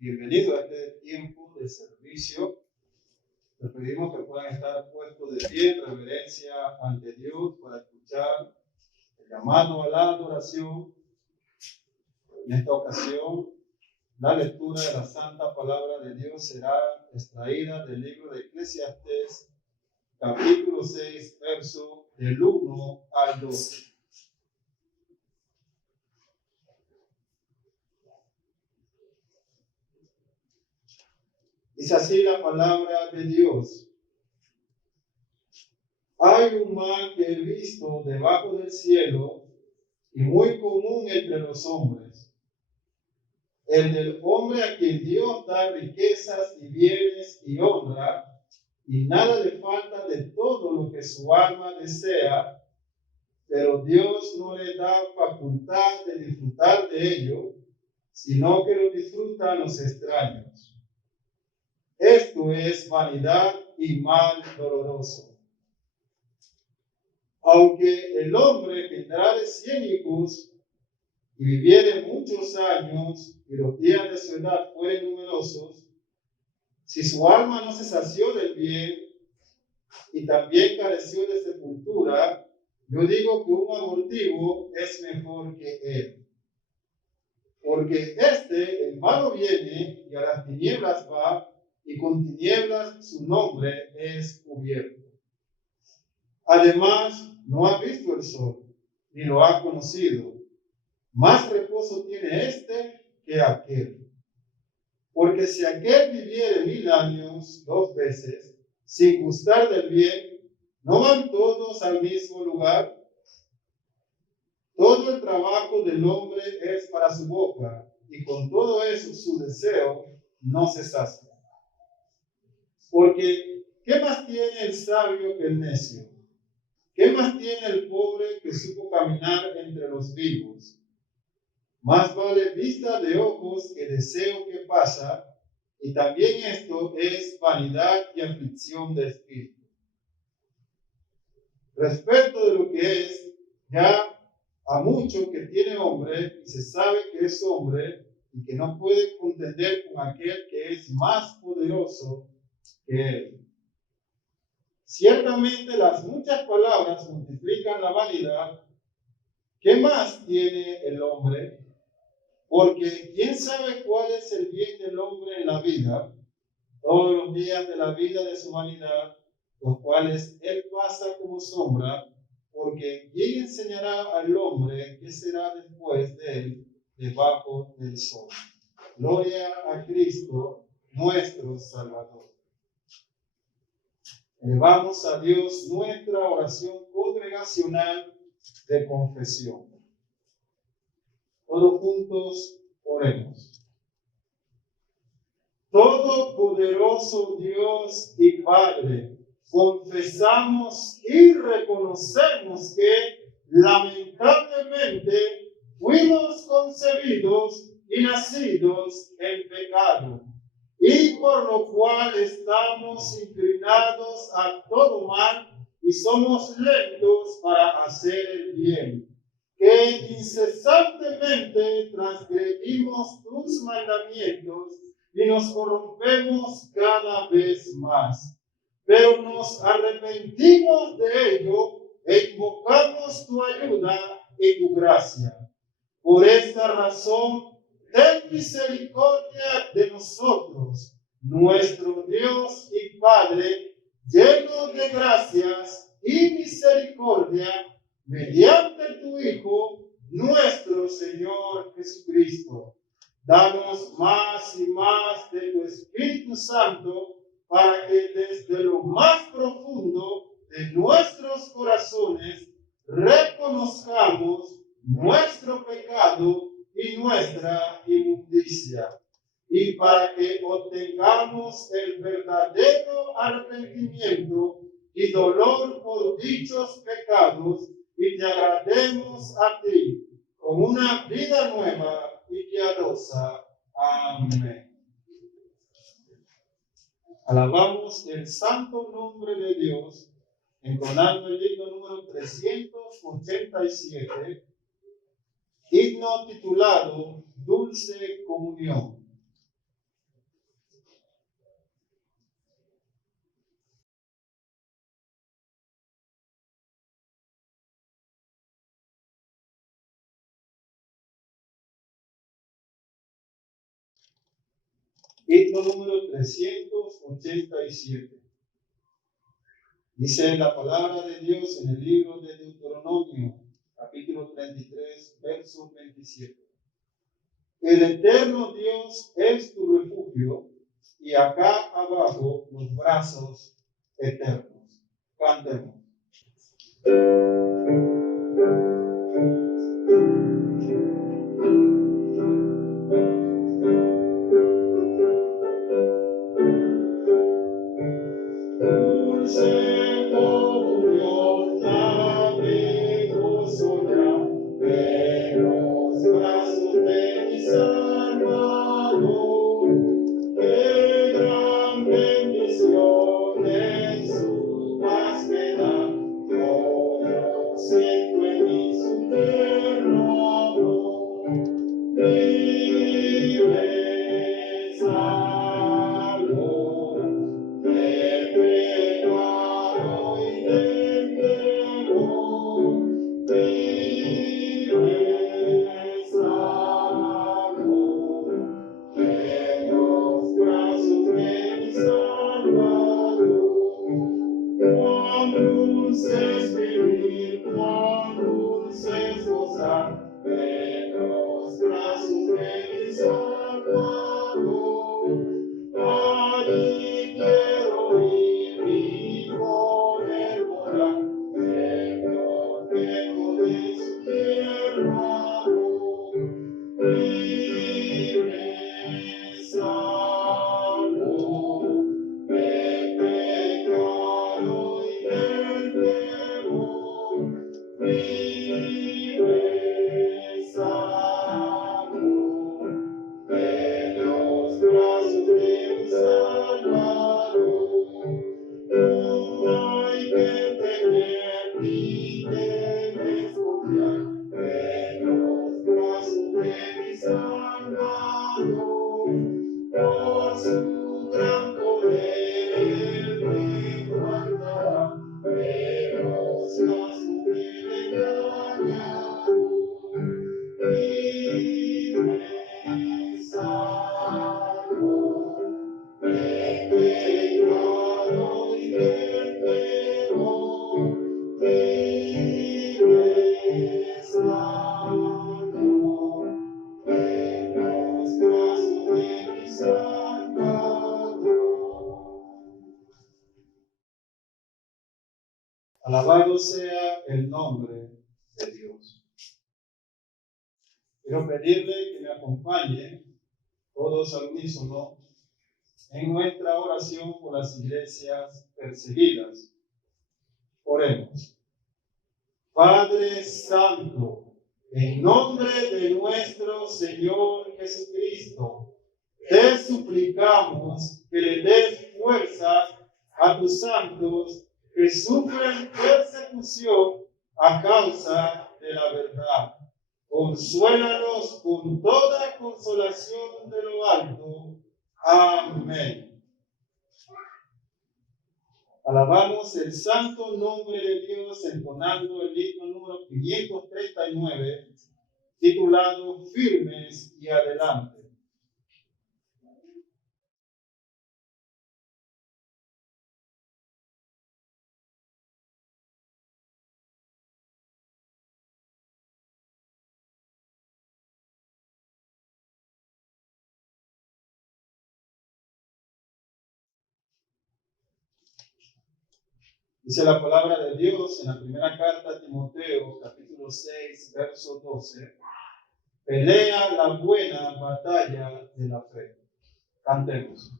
bienvenidos a este tiempo de servicio. Les pedimos que puedan estar puestos de pie en reverencia ante Dios para escuchar el llamado a la adoración. En esta ocasión, la lectura de la Santa Palabra de Dios será extraída del libro de Eclesiastés, capítulo 6, verso del 1 al 12. Dice así la palabra de Dios. Hay un mal que he visto debajo del cielo y muy común entre los hombres. El del hombre a quien Dios da riquezas y bienes y honra, y nada le falta de todo lo que su alma desea, pero Dios no le da facultad de disfrutar de ello, sino que lo disfrutan los extraños. Esto es vanidad y mal doloroso. Aunque el hombre tendrá de 100 hijos y viviere muchos años y los días de su edad fueren numerosos, si su alma no se sació del bien y también careció de sepultura, yo digo que un abortivo es mejor que él. Porque en vano viene y a las tinieblas va, y con tinieblas su nombre es cubierto. Además, no ha visto el sol, ni lo ha conocido. Más reposo tiene que aquel. Porque si aquel viviere 1000 años 2 veces, sin gustar del bien, ¿no van todos al mismo lugar? Todo el trabajo del hombre es para su boca, y con todo eso su deseo no se sacia. Porque, ¿qué más tiene el sabio que el necio? ¿Qué más tiene el pobre que supo caminar entre los vivos? Más vale vista de ojos que deseo que pasa, y también esto es vanidad y aflicción de espíritu. Respecto de lo que es, ya a mucho que tiene hombre, y se sabe que es hombre, y que no puede contender con aquel que es más poderoso que él. Ciertamente las muchas palabras multiplican la vanidad. ¿Qué más tiene el hombre? Porque ¿quién sabe cuál es el bien del hombre en la vida? Todos los días de la vida de su vanidad, los cuales él pasa como sombra, porque ¿quién enseñará al hombre qué será después de él debajo del sol? Gloria a Cristo, nuestro Salvador. Elevamos a Dios nuestra oración congregacional de confesión. Todos juntos oremos. Todopoderoso Dios y Padre, confesamos y reconocemos que lamentablemente fuimos concebidos y nacidos en pecado, y por lo cual estamos inclinados a todo mal y somos lentos para hacer el bien, que incesantemente transgredimos tus mandamientos y nos corrompemos cada vez más. Pero nos arrepentimos de ello e invocamos tu ayuda y tu gracia. Por esta razón, ten misericordia de nosotros, nuestro Dios y Padre, lleno de gracias y misericordia, mediante tu Hijo, nuestro Señor Jesucristo. Danos más y más de tu Espíritu Santo, para que desde lo más profundo de nuestros corazones reconozcamos nuestro pecado y nuestra inmundicia, y para que obtengamos el verdadero arrepentimiento y dolor por dichos pecados, y te agrademos a ti con una vida nueva y piadosa. Amén. Alabamos el santo nombre de Dios, entonando el himno número 387, himno titulado Dulce Comunión. Himno número 387. Dice la palabra de Dios en el libro de Deuteronomio, capítulo 33, verso 27. El eterno Dios es tu refugio, y acá abajo los brazos eternos. Cantemos. Alabado sea el nombre de Dios. Quiero pedirle que me acompañe todos al unísono en nuestra oración por las iglesias perseguidas. Oremos. Padre Santo, en nombre de nuestro Señor Jesucristo, te suplicamos que le des fuerzas a tus santos que sufren persecución a causa de la verdad. Consuélanos con toda consolación de lo alto. Amén. Alabamos el santo nombre de Dios entonando el himno número 539, titulado Firmes y Adelante. Dice la palabra de Dios en la primera carta a Timoteo, capítulo 6, verso 12. Pelea la buena batalla de la fe. Cantemos.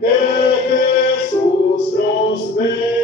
Que Jesús nos ve.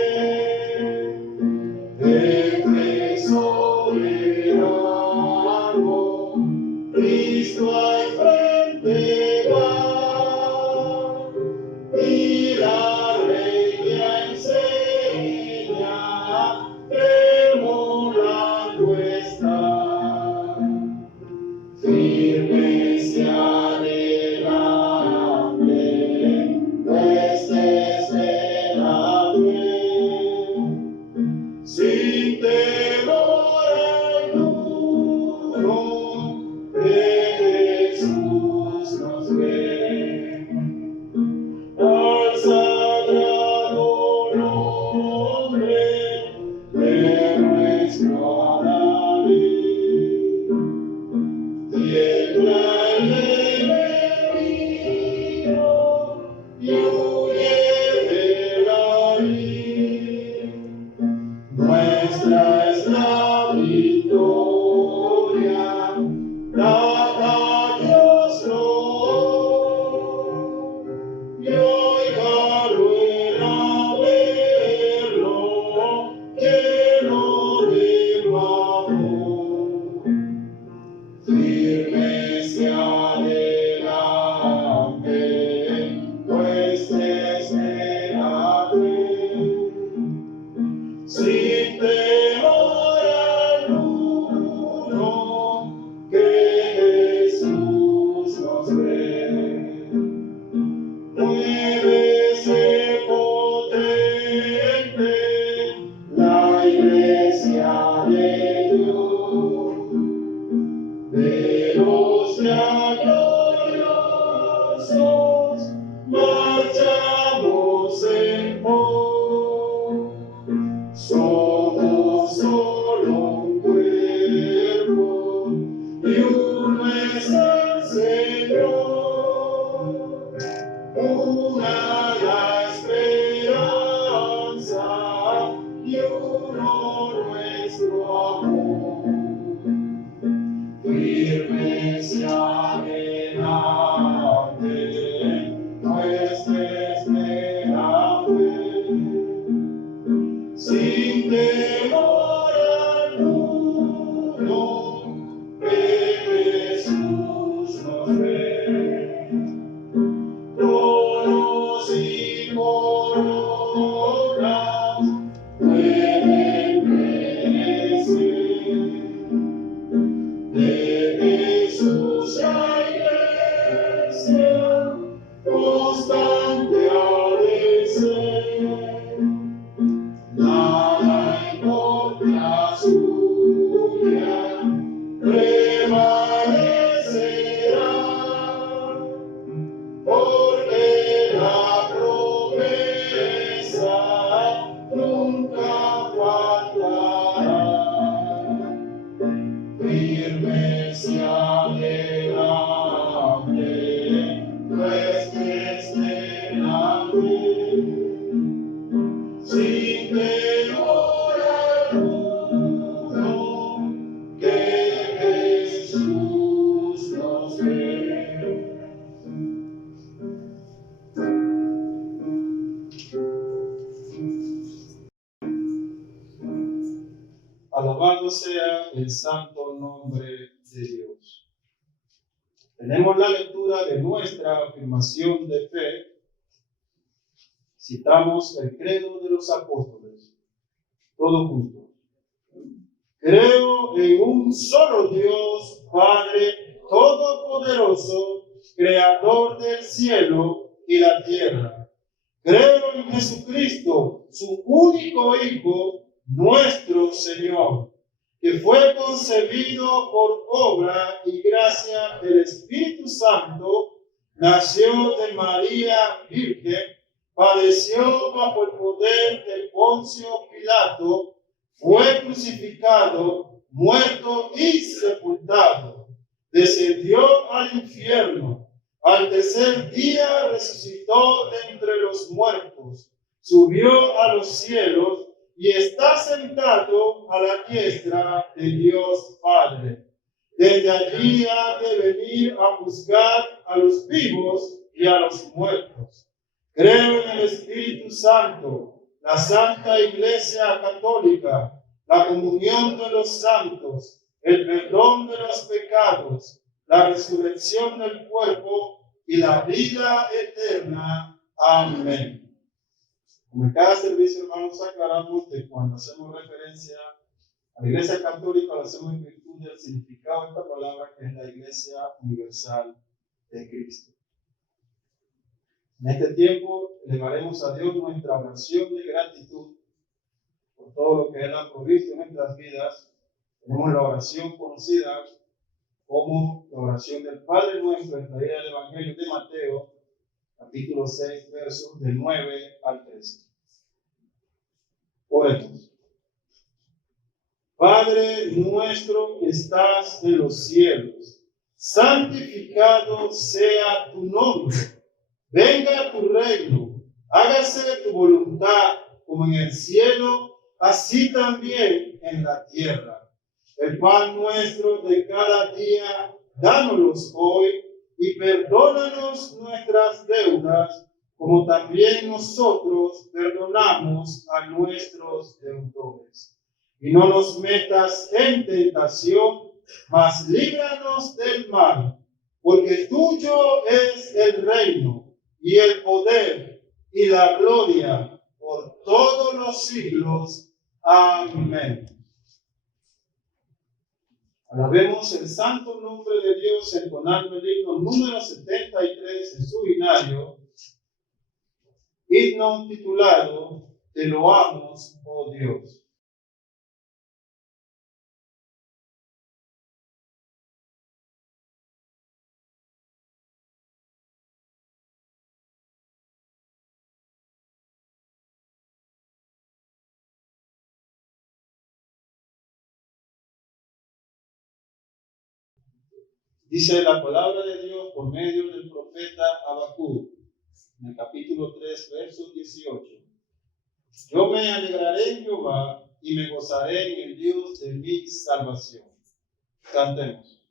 nos marchamos en pos. Somos solo un cuerpo y uno es el Señor. Una la esperanza y uno nuestro amor. Firmes y adelante, nuestra espera fe, sin temor alguno, que Jesús nos ve. Tronos y coronas pueden perecer, de Jesús la iglesia constante ha de ser. Nada en contra suya prevalecerá, porque la promesa nunca faltará. Firmes y adelante, nuestra esperanza, sin temor alguno, que Jesús nos ve. Alabado sea el santo nombre de Dios. Tenemos la lectura de nuestra afirmación de fe. Citamos el credo de los apóstoles, todos juntos. Creo en un solo Dios, Padre Todopoderoso, Creador del cielo y la tierra. Creo en Jesucristo, su único Hijo, nuestro Señor, que fue concebido por obra y gracia del Espíritu Santo, nació de María Virgen, padeció bajo el poder de Poncio Pilato, fue crucificado, muerto y sepultado, descendió al infierno, al tercer día resucitó de entre los muertos, subió a los cielos y está sentado a la diestra de Dios Padre. Desde allí ha de venir a juzgar a los vivos y a los muertos. Creo en el Espíritu Santo, la Santa Iglesia Católica, la comunión de los santos, el perdón de los pecados, la resurrección del cuerpo y la vida eterna. Amén. Como en cada servicio, hermanos, aclaramos que cuando hacemos referencia a la Iglesia Católica, lo hacemos en virtud del significado de esta palabra, que es la Iglesia Universal de Cristo. En este tiempo, elevaremos a Dios nuestra oración de gratitud por todo lo que Él ha provisto en nuestras vidas. Tenemos la oración conocida como la oración del Padre Nuestro, extraída del Evangelio de Mateo, capítulo 6, versos del 9 al 13. Oremos. Padre nuestro que estás en los cielos, santificado sea tu nombre. Venga tu reino, hágase tu voluntad como en el cielo, así también en la tierra. El pan nuestro de cada día, dánoslo hoy, y perdónanos nuestras deudas, como también nosotros perdonamos a nuestros deudores. Y no nos metas en tentación, mas líbranos del mal, porque tuyo es el reino, y el poder, y la gloria, por todos los siglos. Amén. Alabemos el santo nombre de Dios entonando el himno número 73 en su binario, himno titulado Te loamos, oh Dios. Dice la palabra de Dios por medio del profeta Habacuc, en el capítulo 3, verso 18. Yo me alegraré en Jehová y me gozaré en el Dios de mi salvación. Cantemos.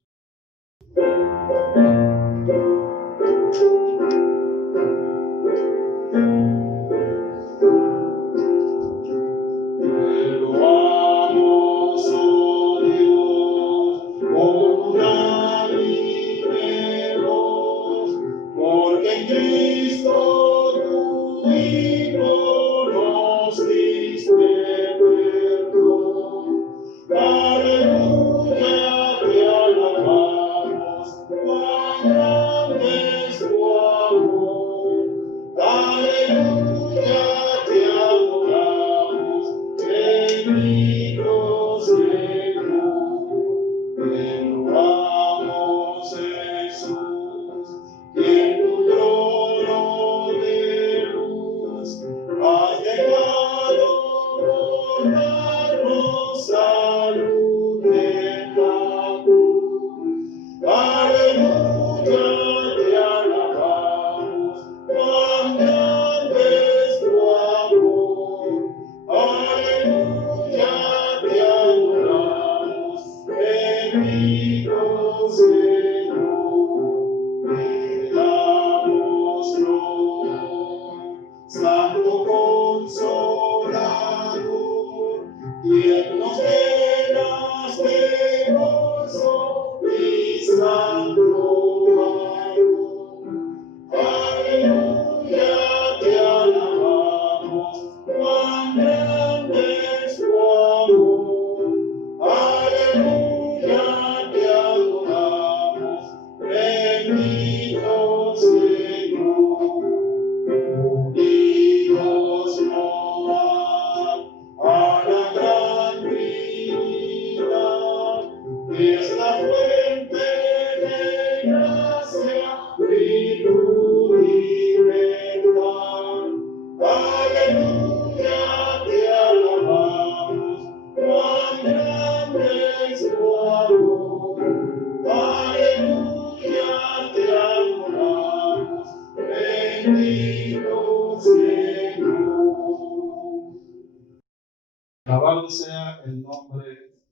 Alabado sea el nombre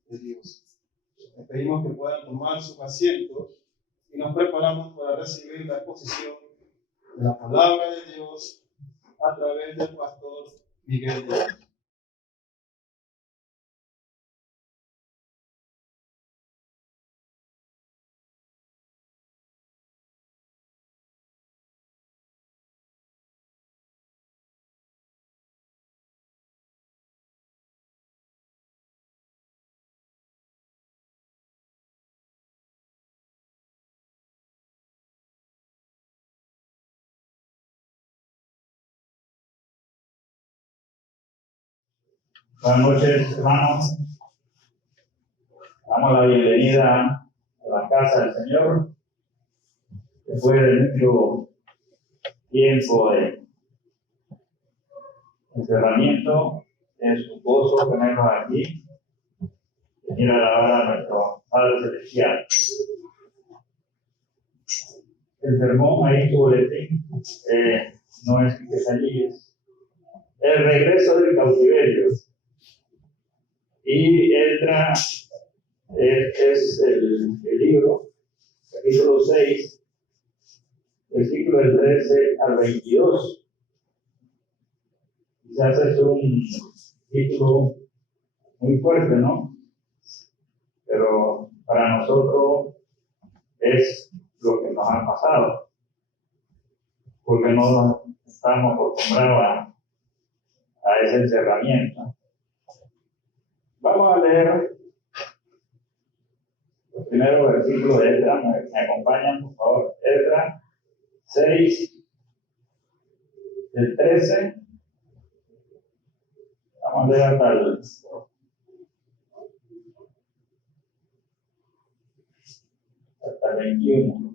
de Dios. Les pedimos que puedan tomar sus asientos y nos preparamos para recibir la exposición de la palabra de Dios a través del pastor Miguel Díaz. Buenas noches, hermanos. Damos la bienvenida a la casa del Señor. Después de mucho tiempo de encerramiento, es un gozo tenernos aquí, venir a alabar a nuestro Padre Celestial. El sermón ahí, su boletín, no es quesadillas. El regreso del cautiverio. Y entra, es el libro, capítulo 6, versículo del 13 al 22. Quizás es un título muy fuerte, ¿no? Pero para nosotros es lo que nos ha pasado, porque no estamos acostumbrados a ese encerramiento. Vamos a leer los primeros versículos de Esdras. Me acompañan, por favor. Esdras 6, del 13. Vamos a leer hasta el 21.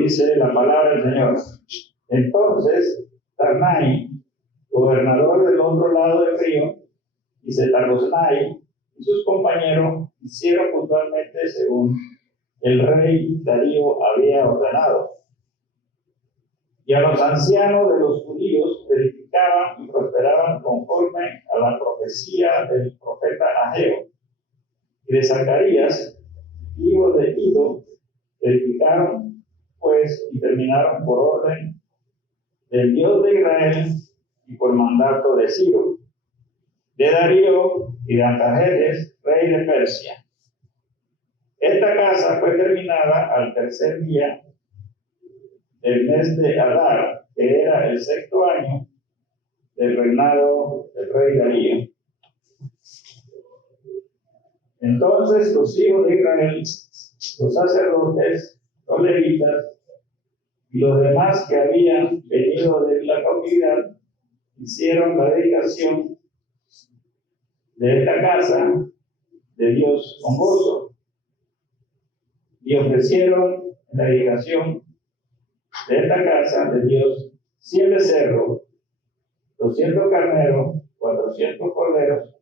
Dice la palabra del Señor. Entonces, Tarnai, gobernador del otro lado del río, y Setar-Boznai, y sus compañeros hicieron puntualmente según el rey Darío había ordenado. Y a los ancianos de los judíos edificaban y prosperaban conforme a la profecía del profeta Ageo. Y de Zacarías, hijo de Ido, edificaron pues y terminaron por orden del Dios de Israel y por mandato de Ciro, de Darío y de Artajerjes, rey de Persia. Esta casa fue terminada al tercer día del mes de Adar, que era el 6º año del reinado del rey Darío. Entonces los hijos de Israel, los sacerdotes, los levitas y los demás que habían venido de la cautividad, hicieron la dedicación de esta casa de Dios con gozo y ofrecieron la dedicación de esta casa de Dios 100 becerros, 200 carneros, 400 corderos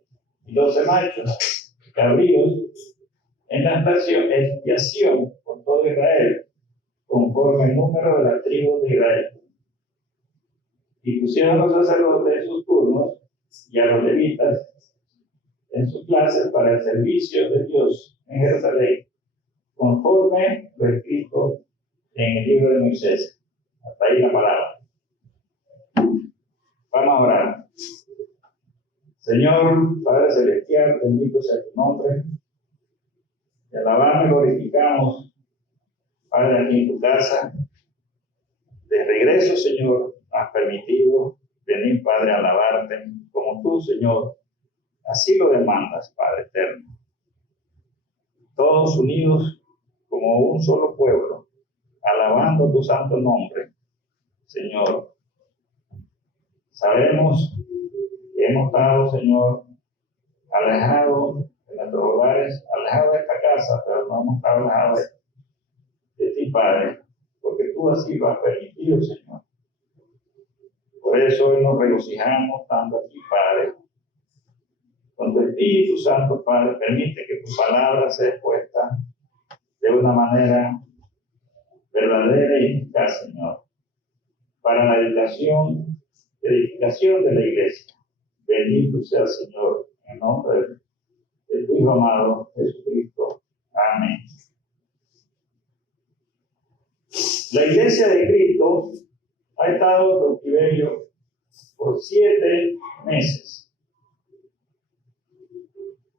y 12 machos cabríos en la expiación por todo Israel, conforme el número de las tribus de Israel. Y pusieron a los sacerdotes en sus turnos y a los levitas en sus clases para el servicio de Dios en Jerusalén, conforme lo escrito en el libro de Moisés. Hasta ahí la palabra. Vamos a orar. Señor, Padre Celestial, bendito sea tu nombre. Te alabamos y glorificamos, Padre, aquí en tu casa. De regreso, Señor, has permitido venir, Padre, a alabarte, como tú, Señor, así lo demandas, Padre eterno. Todos unidos como un solo pueblo, alabando tu santo nombre, Señor. Sabemos que hemos estado, Señor, alejados de nuestros hogares, alejados de esta casa, pero no hemos estado alejados de ti, Padre, porque tú así lo has permitido, Señor. Por eso hoy nos regocijamos tanto aquí, Padre. Con tu Espíritu Santo, Padre, permite que tu palabra sea expuesta de una manera verdadera y eficaz, Señor, para la edificación de la iglesia. Bendito sea, Señor, en el nombre de tu Hijo amado, Jesucristo. Amén. La iglesia de Cristo ha estado en cautiverio por 7 meses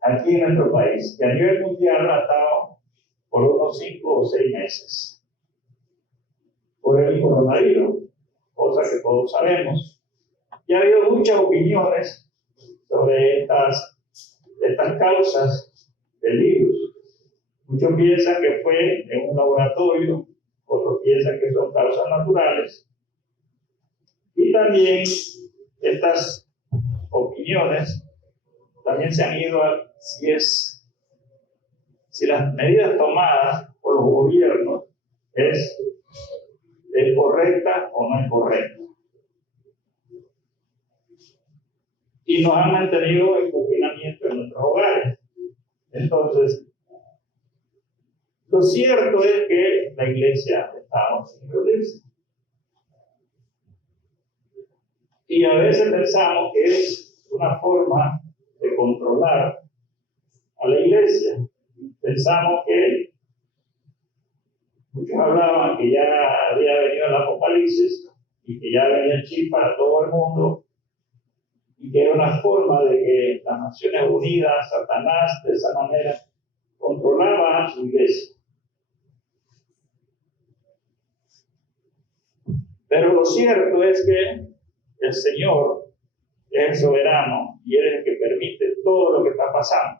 aquí en nuestro país, que a nivel mundial ha estado por unos 5 o 6 meses por el coronavirus, cosa que todos sabemos. Y ha habido muchas opiniones sobre estas causas del virus. Muchos piensan que fue en un laboratorio, otros piensan que son causas naturales. Y también estas opiniones también se han ido a si las medidas tomadas por los gobiernos es correcta o no es correcta. Y nos han mantenido en confinamiento en nuestros hogares. Entonces, lo cierto es que la iglesia estaba sin reunirse. Y a veces pensamos que es una forma de controlar a la iglesia. Pensamos que muchos hablaban que ya había venido el Apocalipsis y que ya venía el chip para todo el mundo y que era una forma de que las Naciones Unidas, Satanás, de esa manera controlaba a su iglesia. Pero lo cierto es que el Señor es el soberano y Él es el que permite todo lo que está pasando.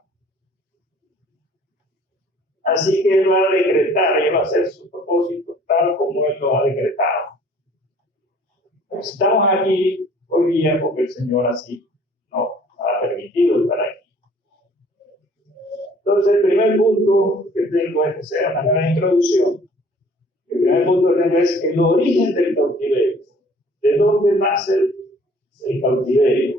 Así que Él va a decretar, Él va a hacer su propósito tal como Él lo ha decretado. Estamos aquí hoy día porque el Señor así nos ha permitido estar aquí. Entonces, el primer punto que tengo es que sea una nueva introducción. El primer punto que tengo es el origen del cautiverio. ¿De dónde nace el cautiverio?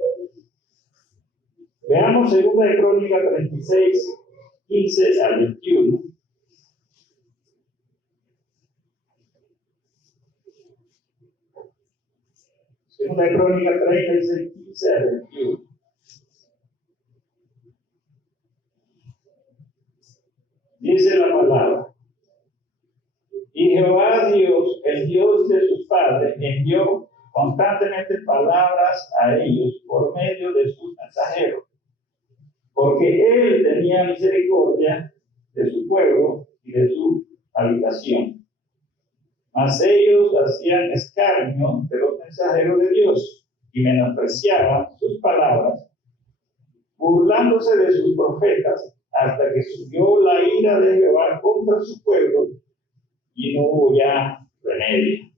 Veamos 2 de Crónicas 36, 15 al 21. Segunda de Crónicas 36, 15 al 21. Dice la palabra: y Jehová Dios, el Dios de sus padres, envió constantemente palabras a ellos por medio de sus mensajeros, porque él tenía misericordia de su pueblo y de su habitación. Mas ellos hacían escarnio de los mensajeros de Dios y menospreciaban sus palabras, burlándose de sus profetas, hasta que subió la ira de Jehová contra su pueblo y no hubo ya remedio.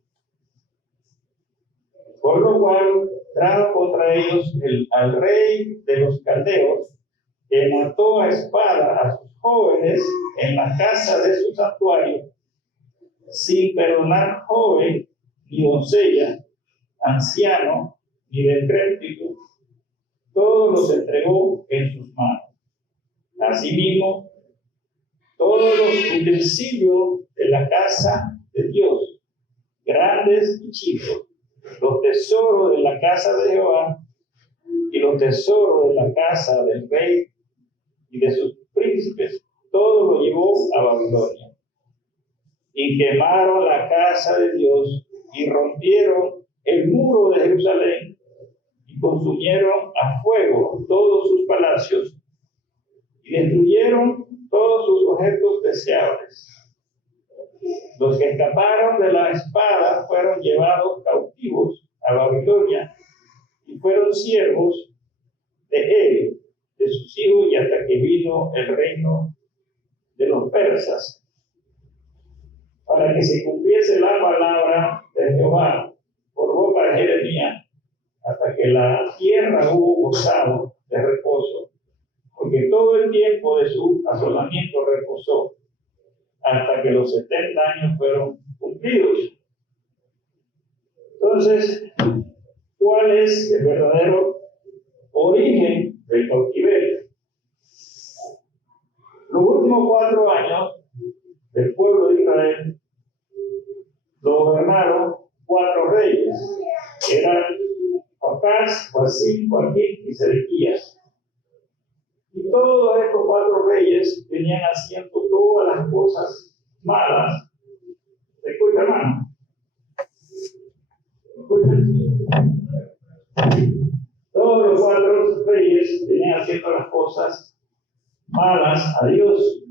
Por lo cual trajo contra ellos al rey de los caldeos, que mató a espada a sus jóvenes en la casa de su santuario, sin perdonar joven ni doncella, anciano ni decrépito, todos los entregó en sus manos. Asimismo, todos los utensilios de la casa de Dios, grandes y chicos, los tesoros de la casa de Jehová y los tesoros de la casa del rey y de sus príncipes, todo lo llevó a Babilonia. Y quemaron la casa de Dios y rompieron el muro de Jerusalén y consumieron a fuego todos sus palacios y destruyeron todos sus objetos deseables. Los que escaparon de la espada fueron llevados cautivos a Babilonia y fueron siervos de él, de sus hijos, y hasta que vino el reino de los persas, para que se cumpliese la palabra de Jehová por boca de Jeremías, hasta que la tierra hubo gozado de reposo, porque todo el tiempo de su asolamiento reposó, hasta que los 70 años fueron cumplidos. Entonces, ¿cuál es el verdadero origen del cautiverio? Los últimos 4 años del pueblo de Israel lo gobernaron 4 reyes, que eran Acaz, Joacim, Joaquín y Sedequías. Y todos estos 4 reyes venían haciendo todas las cosas malas. ¿Se escucha, hermano? ¿Se escucha? Todos los 4 reyes venían haciendo las cosas malas a Dios.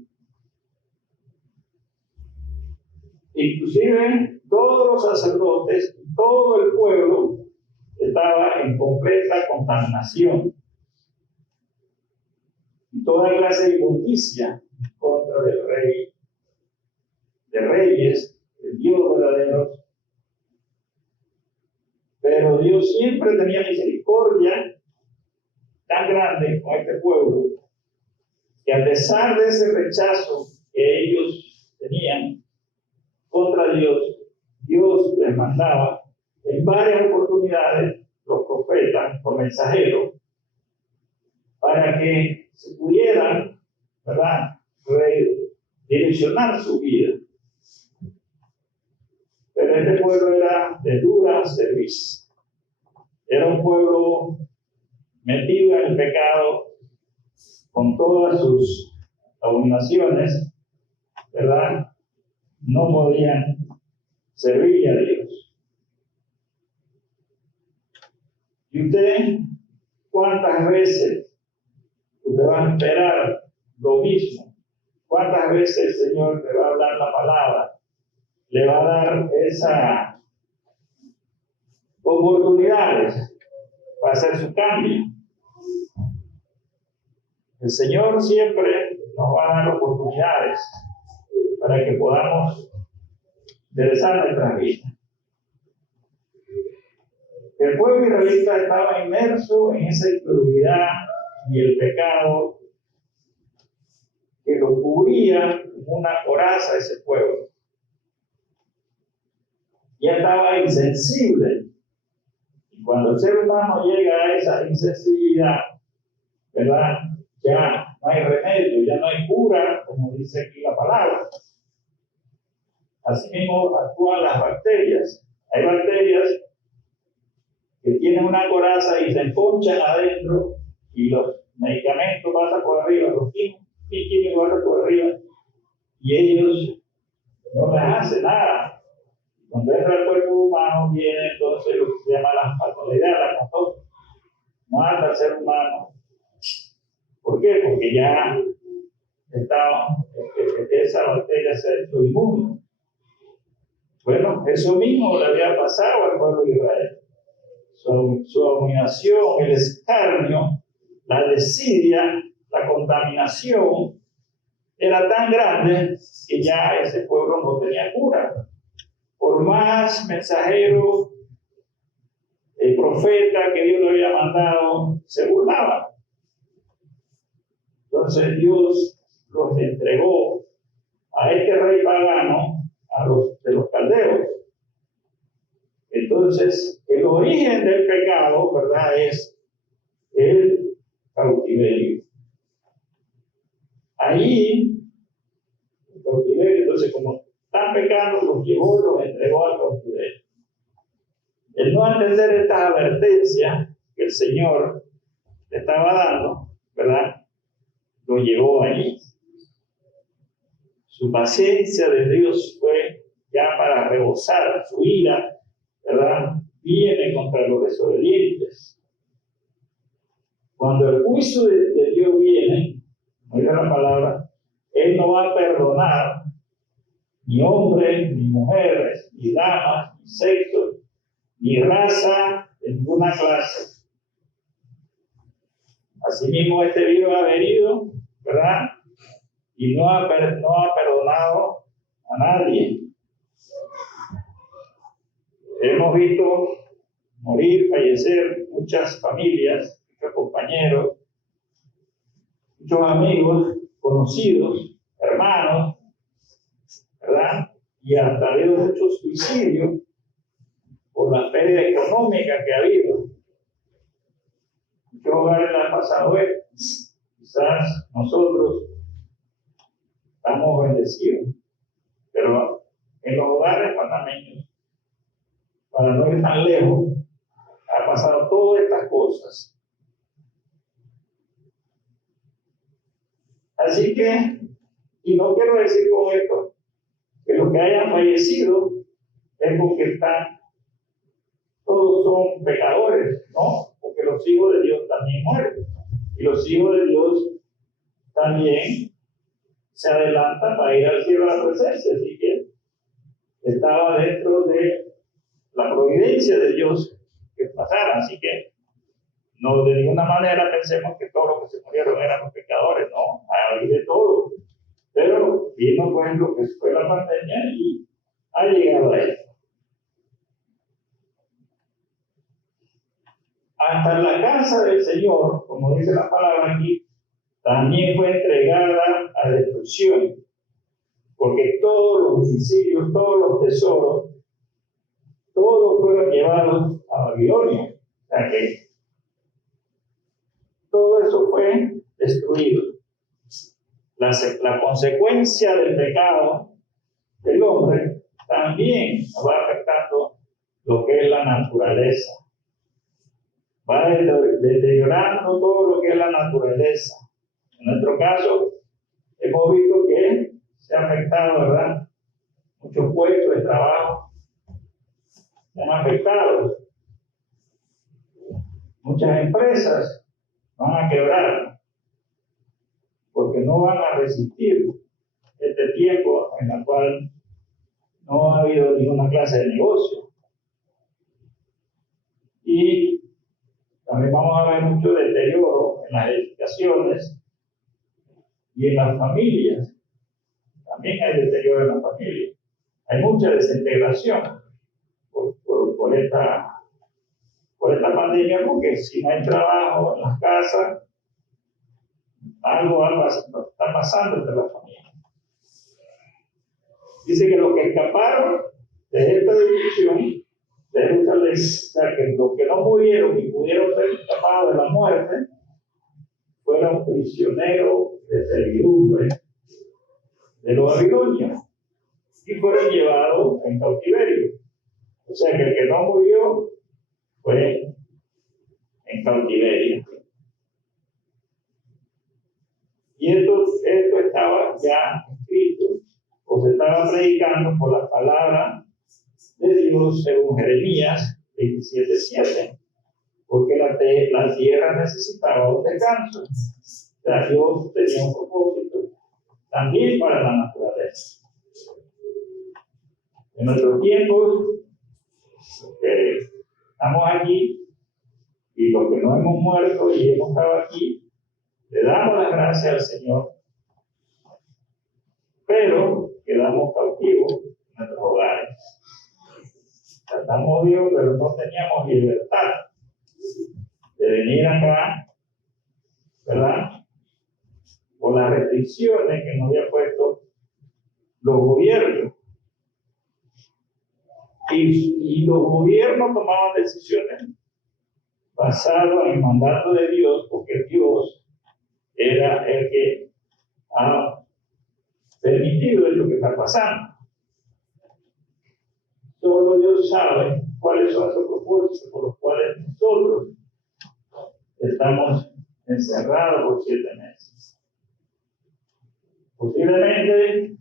Inclusive todos los sacerdotes, todo el pueblo estaba en completa contaminación. Y toda clase de injusticia contra el rey de reyes, el Dios verdadero. Pero Dios siempre tenía misericordia tan grande con este pueblo, que a pesar de ese rechazo que ellos tenían contra Dios, Dios les mandaba en varias oportunidades los profetas, los mensajeros, para que se pudieran, ¿verdad?, redireccionar su vida. Pero este pueblo era de dura cerviz. Era un pueblo metido en el pecado con todas sus abominaciones, ¿verdad? No podían servir a Dios. ¿Y usted cuántas veces usted va a esperar lo mismo? ¿Cuántas veces el Señor le va a hablar la palabra? Le va a dar esas oportunidades para hacer su cambio. El Señor siempre nos va a dar oportunidades para que podamos enderezar nuestra vida. El pueblo israelita estaba inmerso en esa incredulidad y el pecado que lo cubría como una coraza a ese pueblo. Ya estaba insensible. Y cuando el ser humano llega a esa insensibilidad, ¿verdad? Ya no hay remedio, ya no hay cura, como dice aquí la palabra. Así mismo actúan las bacterias. Hay bacterias que tienen una coraza y se emponchan adentro y los medicamentos pasan por arriba, los químicos pasan por arriba y ellos no les hace nada. Cuando entra el cuerpo humano viene entonces lo que se llama la patología, la catástrofe, mata al ser humano. ¿Por qué? Porque ya esa bacteria se ha hecho inmune. Bueno, eso mismo le había pasado al pueblo de Israel. Su abominación, el escarnio, la desidia, la contaminación era tan grande que ya ese pueblo no tenía cura. Por más mensajero, profeta que Dios le había mandado, se burlaba. Entonces Dios los entregó a este rey pagano, de los caldeos. Entonces, el origen del pecado, ¿verdad?, es el cautiverio. Ahí, el cautiverio, entonces, como están pecando, los llevó, los entregó al cautiverio. El no entender estas advertencias que el Señor le estaba dando, ¿verdad?, lo llevó allí. Su paciencia de Dios fue ya para rebosar su ira, ¿verdad? Viene contra los desobedientes. Cuando el juicio de Dios viene, oiga la palabra, Él no va a perdonar ni hombres, ni mujeres, ni damas, ni sexo, ni raza de ninguna clase. Asimismo, este virus ha venido, ¿verdad?, y no ha perdonado a nadie. Hemos visto morir, fallecer muchas familias, muchos compañeros, muchos amigos, conocidos, hermanos, ¿verdad? Y hasta ha habido muchos suicidios por la pérdida económica que ha habido. Muchos hogares le han pasado esto. Quizás nosotros estamos bendecidos, pero en los hogares panameños, para no ir tan lejos, ha pasado todas estas cosas. Así que, y no quiero decir con esto que los que hayan fallecido es porque todos son pecadores, ¿no? Porque los hijos de Dios también mueren. Y los hijos de Dios también se adelantan para ir al cielo a la presencia. Así que estaba dentro de la providencia de Dios que pasara. Así que no de ninguna manera pensemos que todos los que se murieron eran los pecadores. No, hay de todo. Pero vino pues lo que fue la pandemia y ha llegado a esto. Hasta la casa del Señor, como dice la palabra aquí, también fue entregada a destrucción, porque todos los utensilios, todos los tesoros, todos fueron llevados a Babilonia. O sea que todo eso fue destruido. La consecuencia del pecado del hombre también va afectando lo que es la naturaleza. Va deteriorando todo lo que es la naturaleza. En nuestro caso, hemos visto que se ha afectado, ¿verdad? Muchos puestos de trabajo se han afectado. Muchas empresas van a quebrar porque no van a resistir este tiempo en el cual no ha habido ninguna clase de negocio. Y también vamos a ver mucho deterioro en las edificaciones y en las familias. También hay deterioro en las familias. Hay mucha desintegración por esta pandemia, porque si no hay trabajo en las casas, algo está pasando entre las familias. Dice que los que escaparon de esta destrucción de Jerusalén, o sea, que los que no murieron y pudieron ser escapados de la muerte, fueron prisioneros de servidumbre de los babilonios y fueron llevados en cautiverio. O sea que el que no murió fue en cautiverio. Y esto estaba ya escrito, o se estaba predicando por la palabra de Dios según Jeremías 27:7, porque la tierra necesitaba un descanso. O sea, Dios tenía un propósito también para la naturaleza. En nuestros tiempos, estamos aquí, y los que no hemos muerto y hemos estado aquí, le damos las gracias al Señor, pero quedamos cautivos en nuestros hogares. Estamos vivos, pero no teníamos libertad de venir acá, ¿verdad? Por las restricciones que nos había puesto los gobiernos. Y los gobiernos tomaban decisiones basadas en el mandato de Dios, porque Dios era el que ha permitido esto que está pasando. Solo Dios sabe cuáles son esos propósitos por los cuales nosotros estamos encerrados por 7 meses. Posiblemente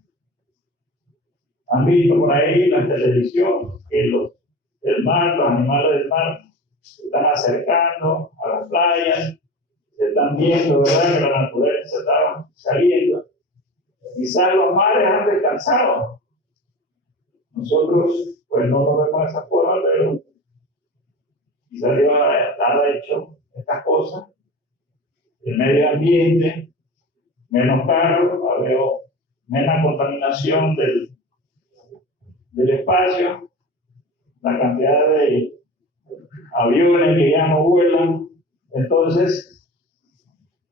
han visto por ahí en la televisión que los animales del mar se están acercando a las playas, se están viendo, ¿verdad?, que la naturaleza está saliendo. Quizás los mares han descansado. Nosotros, pues, no lo vemos de esa forma, pero quizás Dios ha hecho estas cosas. El medio ambiente, menos carros, veo menos contaminación del espacio, la cantidad de aviones que ya no vuelan. Entonces,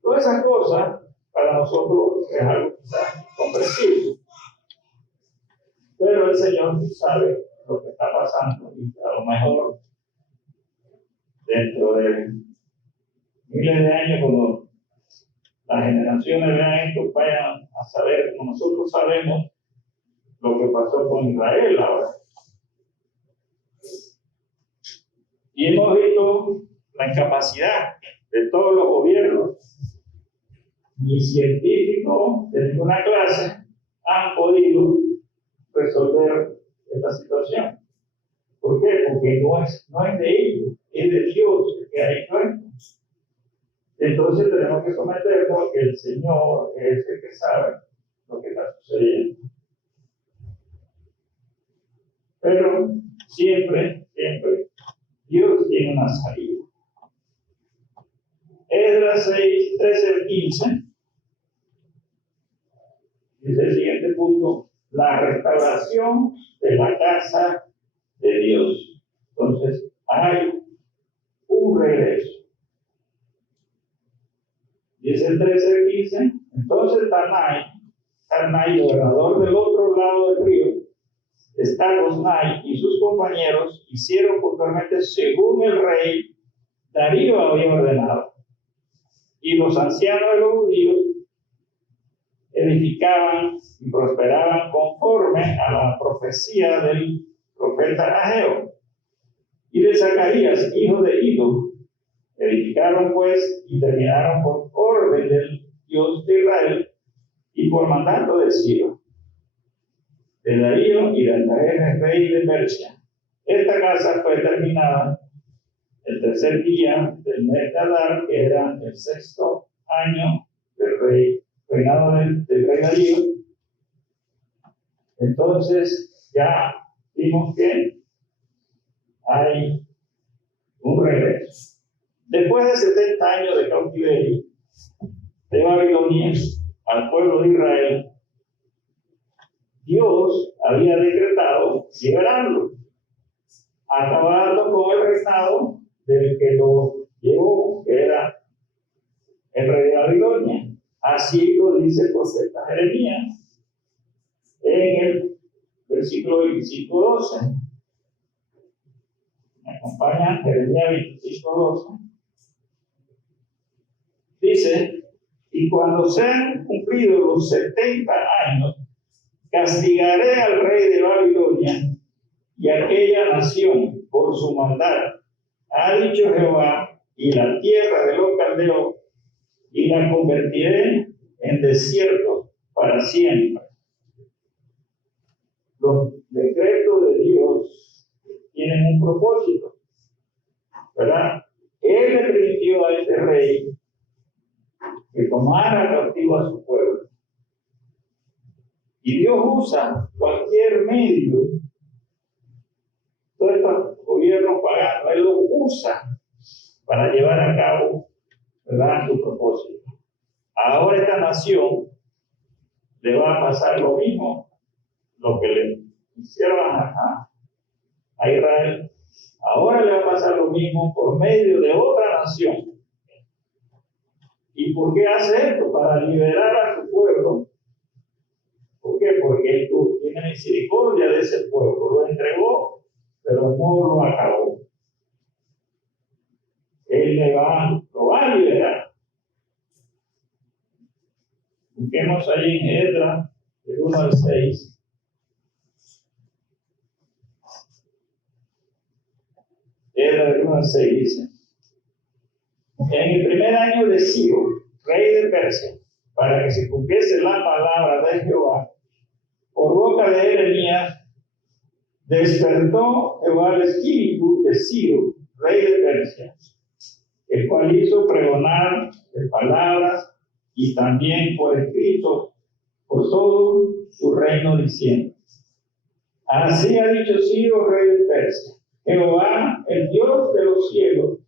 todas esas cosas para nosotros es algo quizás comprensible. Pero el Señor sabe lo que está pasando y a lo mejor dentro de miles de años, cuando las generaciones vean esto, vayan a saber, como nosotros sabemos, lo que pasó con Israel ahora. Y hemos visto la incapacidad de todos los gobiernos, ni científicos de ninguna clase han podido resolver esta situación. ¿Por qué? Porque no es de ellos, es de Dios el que ha hecho esto. Entonces tenemos que someternos a que el Señor es el que sabe lo que está sucediendo. Pero siempre, Dios tiene una salida. Esdras 6, 13 al 15, dice el siguiente punto: la restauración de la casa de Dios. Entonces, hay un regreso. Dice el 13 al 15, entonces Tanai, gobernador del otro lado del río, Estar-Boznai y sus compañeros hicieron puntualmente según el rey Darío había ordenado. Y los ancianos de los judíos edificaban y prosperaban conforme a la profecía del profeta Ageo y de Zacarías, hijo de Ido. Edificaron pues y terminaron por orden del Dios de Israel y por mandato de Ciro, de Darío y de Artajerjes, rey de Persia. Esta casa fue terminada el tercer día del mes de Adar, que era el 6º año del reinado del rey Darío. Entonces ya vimos que hay un regreso. Después de 70 años de cautiverio de Babilonia al pueblo de Israel, Dios había decretado liberarlo, acabando con el reinado del que lo llevó, que era el rey de Babilonia. Así lo dice el profeta Jeremías en el versículo 25-12. Me acompaña Jeremías 25-12. Dice: Y cuando sean cumplidos los 70 años, castigaré al rey de Babilonia y a aquella nación por su maldad, ha dicho Jehová, y la tierra de los caldeos, y la convertiré en desierto para siempre. Los decretos de Dios tienen un propósito, ¿verdad? Él le permitió a este rey que tomara cautivo a su pueblo. Y Dios usa cualquier medio. Todos estos gobiernos paganos, Él los usa para llevar a cabo, ¿verdad?, su propósito. Ahora esta nación le va a pasar lo mismo, lo que le hicieron a Israel. Ahora le va a pasar lo mismo por medio de otra nación. ¿Y por qué hace esto? Para liberar a su pueblo. ¿Por qué? Porque Él tiene misericordia de ese pueblo. Lo entregó, pero no lo acabó. Él lo va a liberar. Busquemos ahí en Esdras, del 1 al 6. Esdras del 1 al 6 dice: en el primer año de Ciro, rey de Persia, para que se cumpliese la palabra de Jehová, por boca de Jeremías, despertó Jehová el espíritu de Ciro, rey de Persia, el cual hizo pregonar de palabras y también por escrito por todo su reino, diciendo: así ha dicho Ciro, rey de Persia, Jehová, el Dios de los cielos,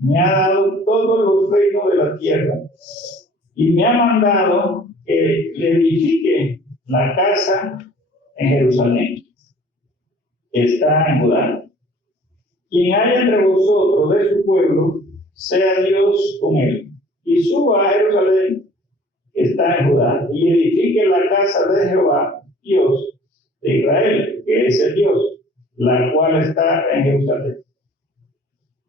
me ha dado todos los reinos de la tierra y me ha mandado que le edifique la casa en Jerusalén, que está en Judá. Quien haya entre vosotros de su pueblo, sea Dios con él, y suba a Jerusalén, que está en Judá, y edifique la casa de Jehová, Dios de Israel, que es el Dios, la cual está en Jerusalén.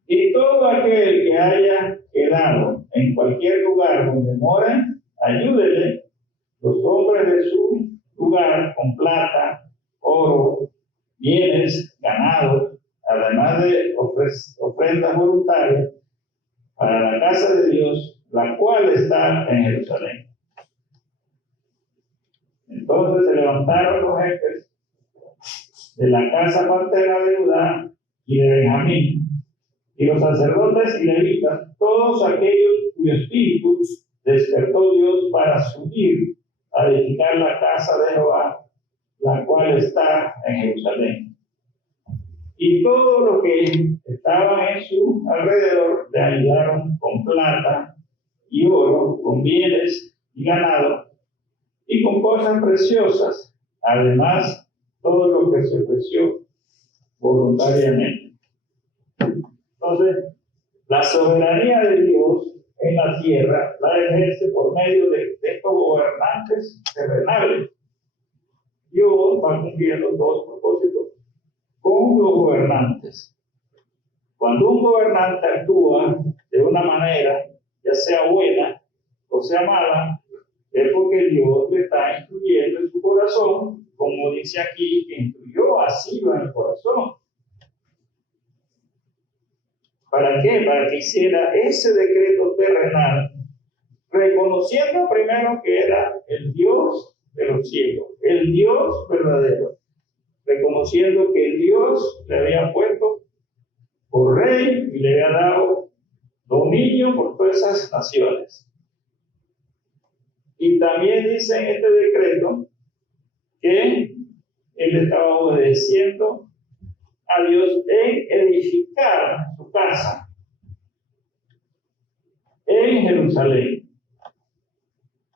Y todo aquel que haya quedado en cualquier lugar donde moren, ayúdele los hombres de su lugar con plata, oro, bienes, ganado, además de ofrendas voluntarias para la casa de Dios, la cual está en Jerusalén. Entonces se levantaron los jefes de la casa partera de Judá y de Benjamín, y los sacerdotes y levitas, todos aquellos cuyo espíritu despertó Dios para subir a edificar la casa de Jehová, la cual está en Jerusalén. Y todos los que estaban en su alrededor le ayudaron con plata y oro, con bienes y ganado, y con cosas preciosas, además todo lo que se ofreció voluntariamente. Entonces, la soberanía de Dios en la tierra la ejerce por medio de estos gobernantes terrenales. Dios va cumpliendo dos propósitos con los gobernantes. Cuando un gobernante actúa de una manera, ya sea buena o sea mala, es porque Dios le está instruyendo en su corazón, como dice aquí, que instruyó a Ciro en el corazón. ¿Para qué? Para que hiciera ese decreto terrenal, reconociendo primero que era el Dios de los cielos, el Dios verdadero, reconociendo que el Dios le había puesto por rey y le había dado dominio por todas esas naciones. Y también dice en este decreto que él estaba obedeciendo a Dios en edificar su casa en Jerusalén.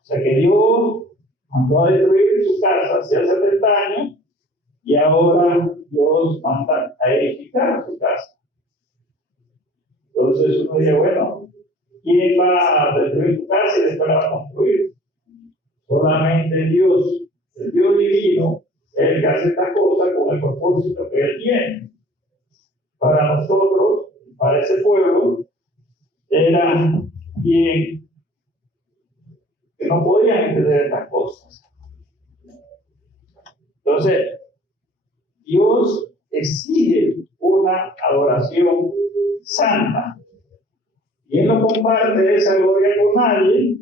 O sea que Dios mandó a destruir su casa hace 70 años y ahora Dios manda a edificar su casa. Entonces uno dice, bueno, ¿quién va a destruir su casa y después la va a construir? Solamente Dios, el Dios divino, es el que hace esta cosa con el propósito que Él tiene. Para nosotros, para ese pueblo, era bien no podían entender estas cosas. Entonces, Dios exige una adoración santa. Y Él no comparte esa gloria con nadie.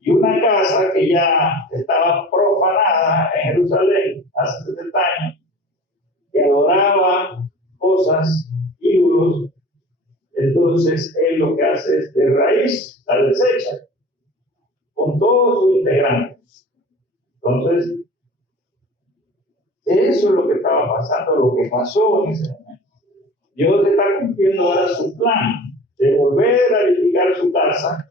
Y una casa que ya estaba profanada en Jerusalén hace 70 años, que adoraba cosas, ídolos, entonces Él lo que hace es de raíz la desecha con todos sus integrantes. Entonces, eso es lo que estaba pasando, lo que pasó en ese momento. Dios está cumpliendo ahora su plan de volver a edificar su casa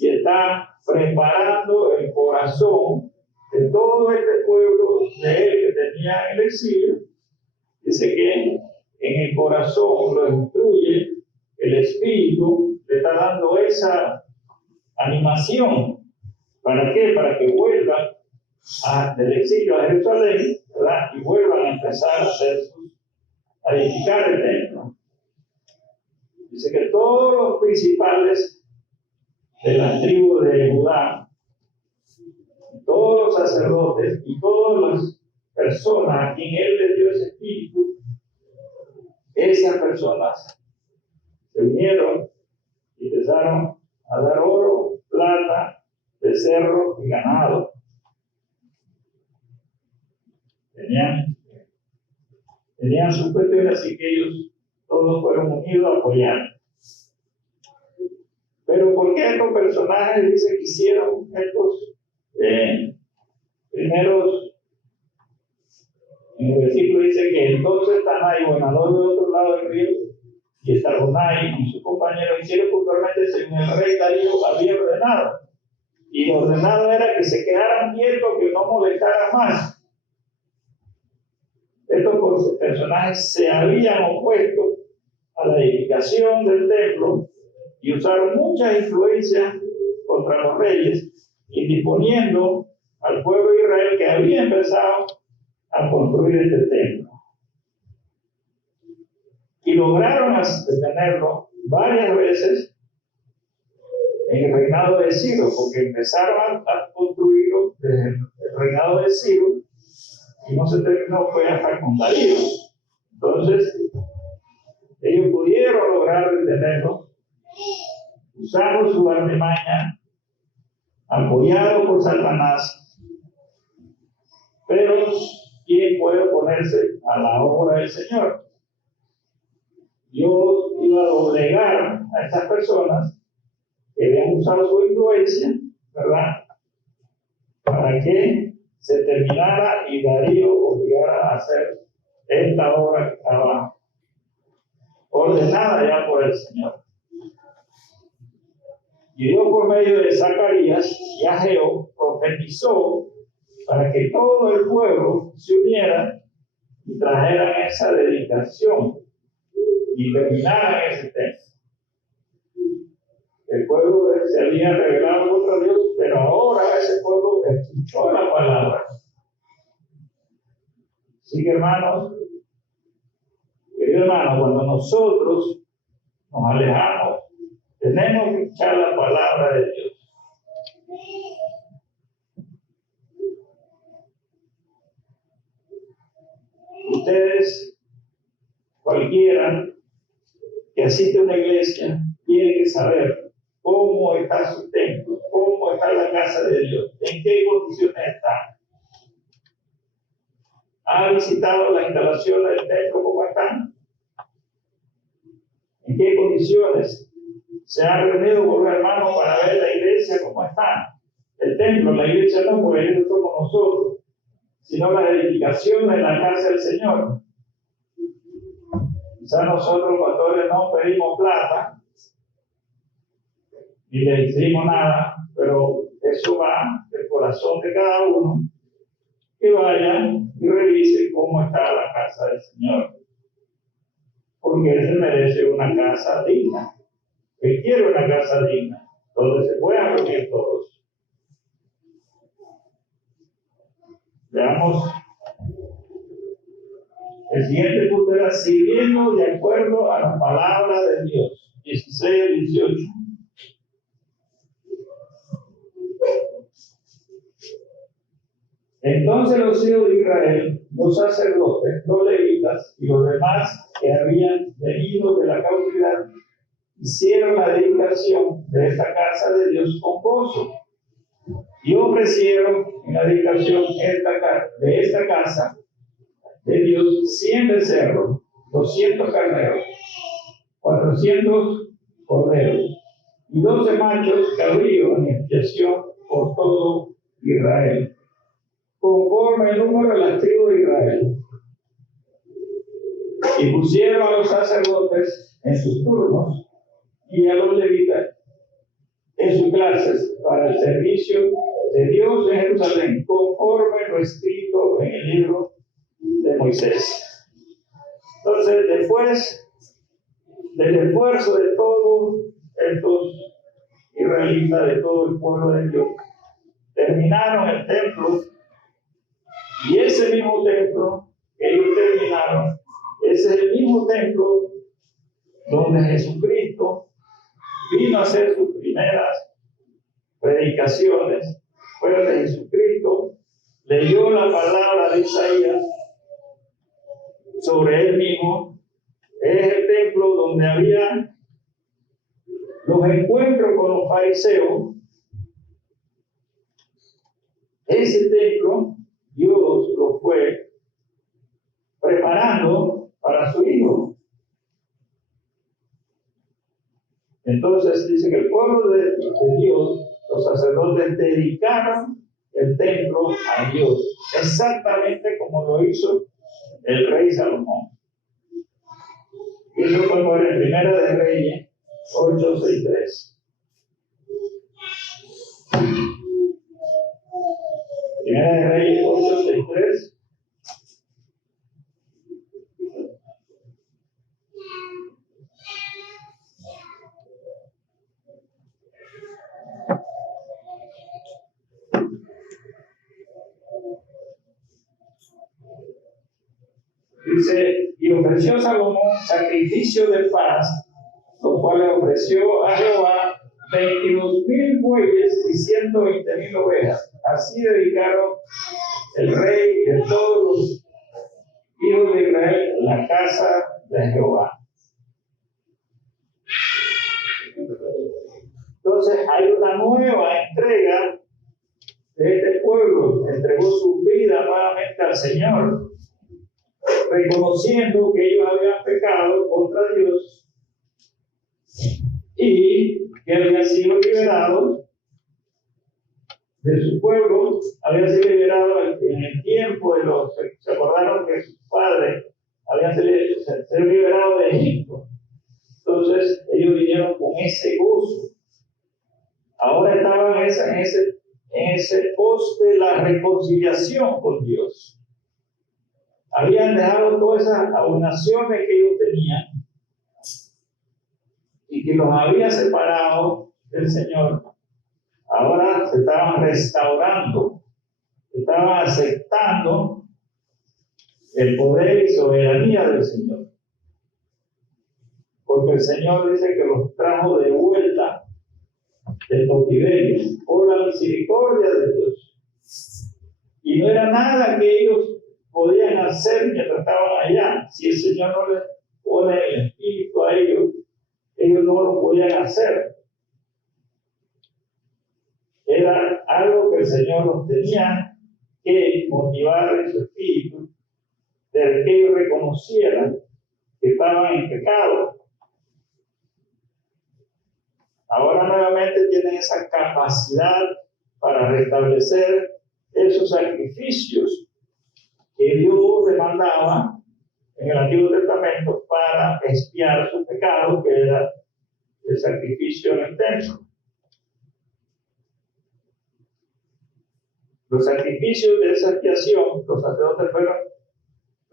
y está preparando el corazón de todo este pueblo de Él que tenía en el exilio. Dice que en el corazón lo instruye el Espíritu, le está dando esa animación. ¿Para qué? Para que vuelvan del exilio a Jerusalén, ¿verdad? Y vuelvan a empezar a edificar el templo. Dice que todos los principales de la tribu de Judá, todos los sacerdotes y todas las personas a quien Él le dio ese espíritu, esas personas se unieron y empezaron a dar oro, plata, becerro y ganado. Tenían sus cuestiones, así que ellos todos fueron unidos a apoyar. Pero ¿por qué estos personajes dice que hicieron estos primeros? En el versículo dice que entonces Tanai, gobernador del otro lado del río, y Estargonai y sus compañeros hicieron puntualmente según el rey Darío había ordenado. Y lo ordenado era que se quedaran quietos, que no molestaran más. Estos personajes se habían opuesto a la edificación del templo y usaron mucha influencia contra los reyes, indisponiendo al pueblo de Israel que había empezado a construir este templo. Y lograron detenerlo varias veces en el reinado de Ciro, porque empezaron a construirlo desde el reinado de Ciro y no se terminó, fue hasta con Darío. Entonces, ellos pudieron lograr detenerlo, usando su artimaña, apoyado por Satanás. Pero, ¿quién puede oponerse a la obra del Señor? Dios iba a doblegar a estas personas que habían usado su influencia, ¿verdad? Para que se terminara y Darío obligara a hacer esta obra que estaba ordenada ya por el Señor. Y Dios, por medio de Zacarías y Ageo, profetizó para que todo el pueblo se uniera y trajeran esa dedicación y terminaran ese templo. El pueblo se había rebelado contra Dios, pero ahora ese pueblo escuchó la palabra. Así que, hermanos, queridos hermanos, cuando nosotros nos alejamos, tenemos que escuchar la palabra de Dios. Ustedes, cualquiera que asiste a una iglesia, tiene que saber cómo está su templo, cómo está la casa de Dios, en qué condiciones está. ¿Ha visitado las instalaciones del templo cómo están? ¿En qué condiciones? ¿Se ha reunido con los hermanos para ver la iglesia cómo está? El templo, la iglesia no, porque ellos somos nosotros, sino la edificación de la casa del Señor. Quizás nosotros, pastores, no pedimos plata, ni le decimos nada, pero eso va del corazón de cada uno, que vayan y revisen cómo está la casa del Señor. Porque Él se merece una casa digna. Él quiere una casa digna, donde se puedan reunir todos. Veamos. El siguiente punto era sirviendo de acuerdo a la palabra de Dios. 16 al 18. Entonces los hijos de Israel, los sacerdotes, los levitas y los demás que habían venido de la cautividad, hicieron la dedicación de esta casa de Dios con gozo y ofrecieron en la dedicación de esta casa de Dios 100 becerros, 200 carneros, 400 corderos y 12 machos cabríos en expiación por todo Israel, conforme el número de las tribus de Israel. Y pusieron a los sacerdotes en sus turnos y a los levitas en sus clases para el servicio de Dios en Jerusalén, conforme lo escrito en el libro de Moisés. Entonces, después del esfuerzo de todos estos israelitas, de todo el pueblo de Dios, terminaron el templo, y ese mismo templo que ellos terminaron, ese es el mismo templo donde Jesucristo vino a hacer sus primeras predicaciones. Fue de Jesucristo, leyó la palabra de Isaías sobre él mismo. Es el templo donde había los encuentros con los fariseos. Ese templo Dios lo fue preparando para su Hijo. Entonces dice que el pueblo de Dios, los sacerdotes, dedicaron el templo a Dios, exactamente como lo hizo el rey Salomón. Y eso fue por el Primera de Reyes 8:6-3. Primera de Reyes 8:6-3. Dice, y ofreció Salomón sacrificio de paz, lo cual le ofreció a Jehová 22,000 bueyes y 120,000 ovejas. Así dedicaron el rey de todos los hijos de Israel la casa de Jehová. Entonces hay una nueva entrega de este pueblo, entregó su vida nuevamente al Señor, reconociendo que ellos habían pecado contra Dios y que habían sido liberados de su pueblo, habían sido liberados en el tiempo de los, se acordaron que sus padres habían sido liberados de Egipto. Entonces ellos vinieron con ese gozo. Ahora estaban en ese post de la reconciliación con Dios. Habían dejado todas esas abominaciones que ellos tenían y que los había separado del Señor. Ahora se estaban restaurando, estaban aceptando el poder y soberanía del Señor. Porque el Señor dice que los trajo de vuelta del cautiverio por la misericordia de Dios. Y no era nada que ellos podían hacer mientras estaban allá. Si el Señor no les pone el espíritu a ellos, ellos no lo podían hacer. Era algo que el Señor los tenía que motivar en su espíritu, de que ellos reconocieran que estaban en pecado. Ahora nuevamente tienen esa capacidad para restablecer esos sacrificios que Dios demandaba en el Antiguo Testamento para expiar su pecado, que era el sacrificio en el templo. Los sacrificios de esa expiación, los sacerdotes fueron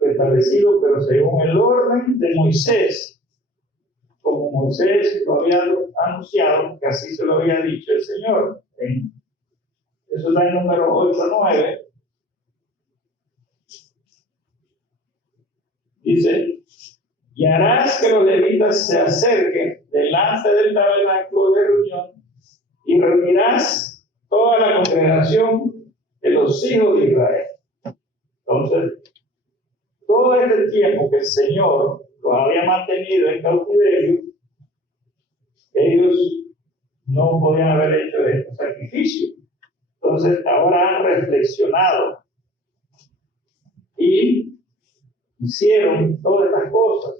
restablecidos, pero según el orden de Moisés, como Moisés lo había anunciado, que así se lo había dicho el Señor. Eso está en número 8-9. Dice, y harás que los levitas se acerquen delante del tabernáculo de reunión y reunirás toda la congregación de los hijos de Israel. Entonces, todo este tiempo que el Señor los había mantenido en cautiverio, ellos no podían haber hecho este sacrificio. Entonces, ahora han reflexionado y hicieron todas estas cosas.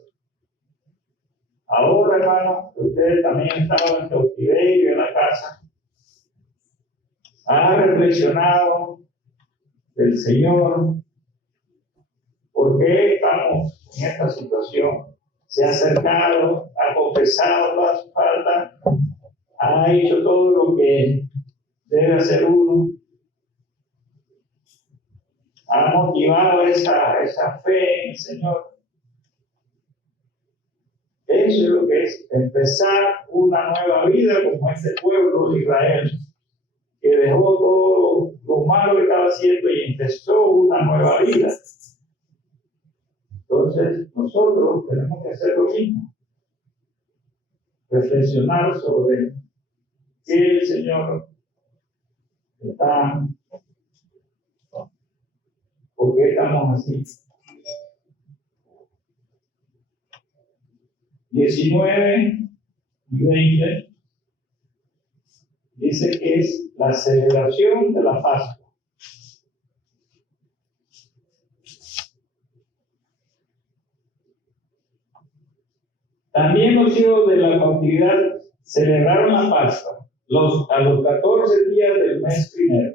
Ahora, hermanos, ustedes también estaban en cautiverio en la casa, han reflexionado del Señor, ¿por qué estamos en esta situación? Se ha acercado, ha confesado todas sus faltas, ha hecho todo lo que debe hacer uno, ha motivado esa fe en el Señor. Eso es lo que es empezar una nueva vida como este pueblo de Israel, que dejó todo lo malo que estaba haciendo y empezó una nueva vida. Entonces, nosotros tenemos que hacer lo mismo. Reflexionar sobre qué el Señor está, por qué estamos así. 19 y 20 dice que es la celebración de la Pascua. También los hijos de la cautividad celebraron la Pascua a los 14 días del mes primero,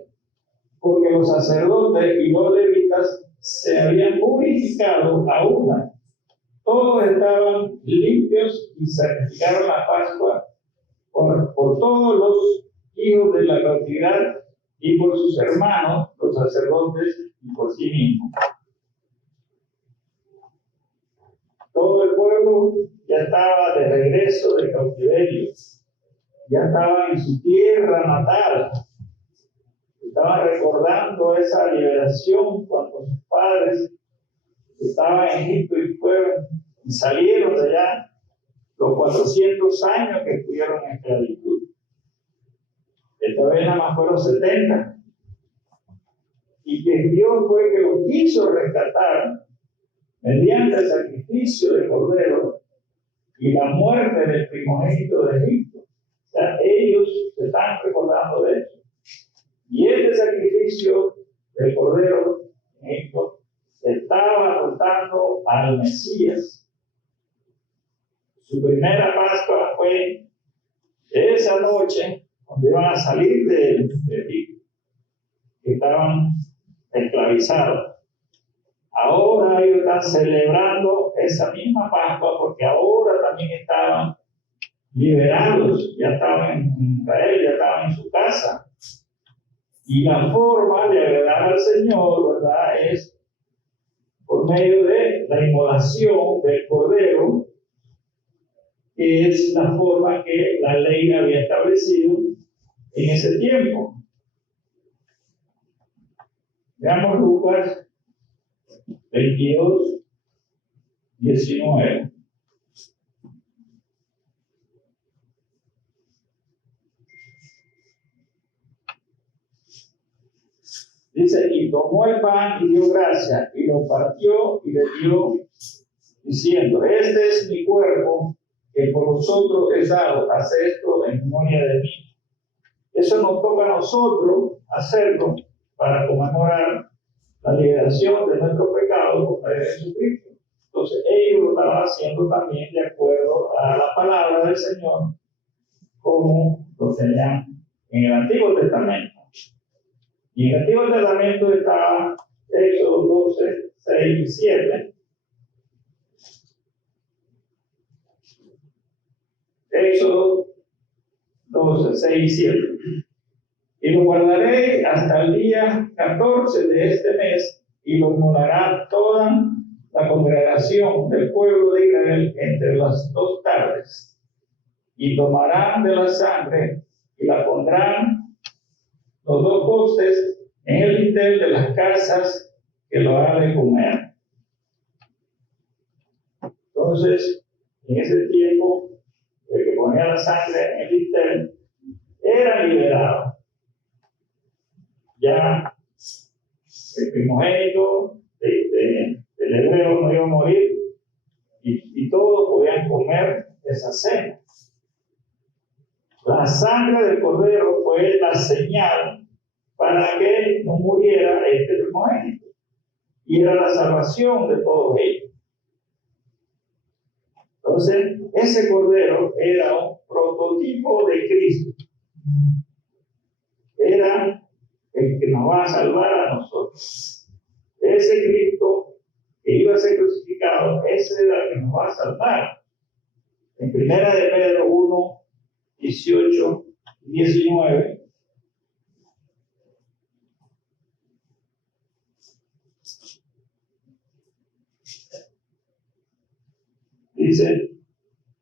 porque los sacerdotes y los levitas se habían purificado a una. Todos estaban limpios y sacrificaron la Pascua por todos los hijos de la cautividad y por sus hermanos, los sacerdotes, y por sí mismos. Todo el pueblo ya estaba de regreso de cautiverio, ya estaba en su tierra natal, estaban recordando esa liberación cuando sus padres estaban en Egipto y salieron de allá, los 400 años que estuvieron en esclavitud. Esta vez nada más fueron 70. Y que Dios fue que los quiso rescatar mediante el sacrificio de cordero y la muerte del primogénito de Egipto. O sea, ellos se están recordando de eso. Y este sacrificio del cordero en Egipto estaba apuntando al Mesías. Su primera Pascua fue esa noche cuando iban a salir de Egipto, que estaban esclavizados. Ahora ellos están celebrando esa misma Pascua porque ahora también estaban liberados, ya estaban en Israel, ya estaban en su casa. Y la forma de agradar al Señor, ¿verdad?, es por medio de la inmolación del cordero, que es la forma que la ley había establecido en ese tiempo. Veamos Lucas 22, 19. Dice, y tomó el pan y dio gracia, y lo partió y le dio, diciendo, este es mi cuerpo, que por vosotros es dado, haced esto en memoria de mí. Eso nos toca a nosotros hacerlo para conmemorar la liberación de nuestros pecados por medio de Jesucristo. Entonces ellos lo estaban haciendo también de acuerdo a la palabra del Señor, como lo tenían en el Antiguo Testamento. Y en el Antiguo Testamento está Éxodo 12, 6 y 7. Éxodo 12, 6 y 7. Y lo guardaré hasta el día 14 de este mes, y lo molará toda la congregación del pueblo de Israel entre las 2 tardes. Y tomarán de la sangre y la pondrán los 2 postes en el dintel de las casas que lo han de comer. Entonces, en ese tiempo, el que ponía la sangre en el dintel era liberado. Ya el primogénito el hebreo no iba a morir y todos podían comer esa cena. La sangre del cordero fue la señal para que no muriera este primogénito. Y era la salvación de todos ellos. Entonces, ese cordero era un prototipo de Cristo. Era el que nos va a salvar a nosotros. Ese Cristo que iba a ser crucificado, ese era el que nos va a salvar. En 1 de Pedro 1, 18 y 19. Dice,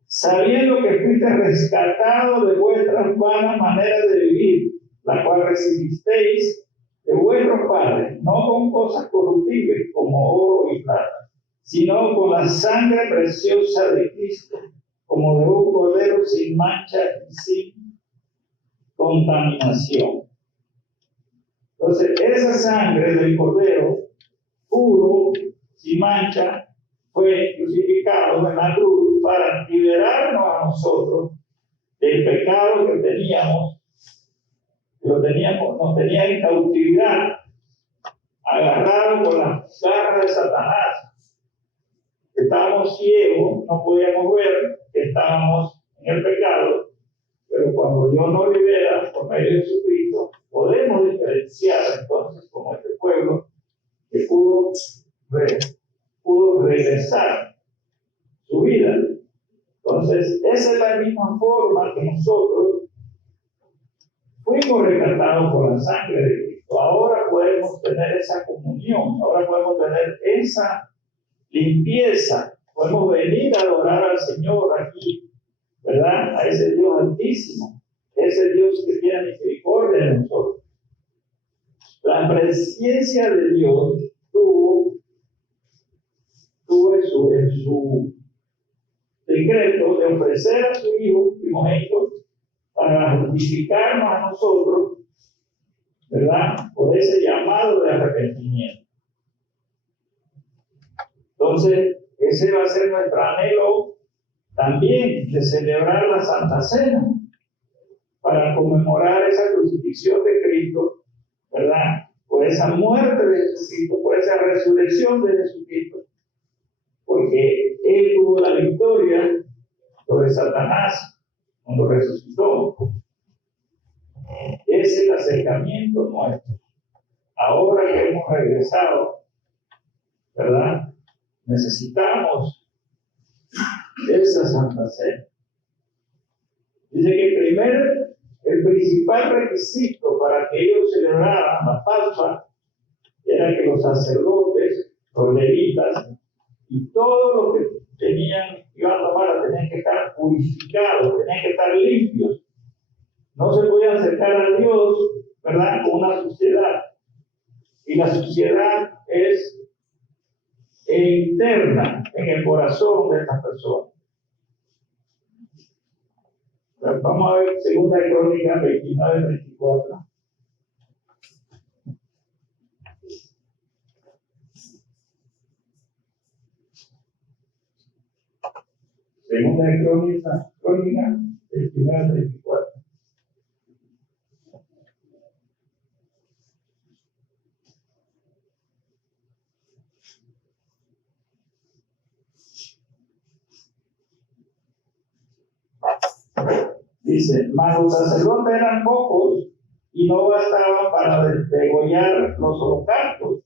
sabiendo que fuiste rescatado de vuestras vanas maneras de vivir, la cual recibisteis de vuestros padres, no con cosas corruptibles como oro y plata, sino con la sangre preciosa de Cristo, como de un cordero sin mancha y sin contaminación. Entonces, esa sangre del cordero, puro, sin mancha, fue crucificado en la cruz para liberarnos a nosotros del pecado que teníamos, nos tenía en cautividad, agarrados por las garras de Satanás. Estábamos ciegos, no podíamos ver que estábamos en el pecado, pero cuando Dios nos libera por medio de Jesucristo, podemos diferenciar entonces como este pueblo que pudo regresar su vida. Entonces, esa es la misma forma que nosotros fuimos rescatados por la sangre de Cristo. Ahora podemos tener esa comunión, ahora podemos tener esa limpieza, podemos venir a adorar al Señor aquí, ¿verdad? A ese Dios altísimo, ese Dios que tiene misericordia de nosotros. La presencia de Dios tuvo en su decreto de ofrecer a su Hijo primogénito para justificarnos a nosotros, ¿verdad? Por ese llamado de arrepentimiento. Entonces, ese va a ser nuestro anhelo también de celebrar la Santa Cena para conmemorar esa crucifixión de Cristo, ¿verdad? Por esa muerte de Jesucristo, por esa resurrección de Jesucristo, porque Él tuvo la victoria sobre Satanás cuando resucitó. Ese es el acercamiento nuestro. Ahora que hemos regresado, ¿verdad? Necesitamos esa Santa Cena. Dice que el principal requisito para que ellos celebraran la Pascua era que los sacerdotes, los levitas y todos los que iban a tomar, tenían que estar purificados, tenían que estar limpios. No se podían acercar a Dios, ¿verdad?, con una suciedad. Y la suciedad es interna en el corazón de estas personas. Vamos a ver 2 Crónicas 29-34. Segunda de Crónica 29-34. Dice, mas los sacerdotes eran pocos y no bastaban para degollar los holocaustos.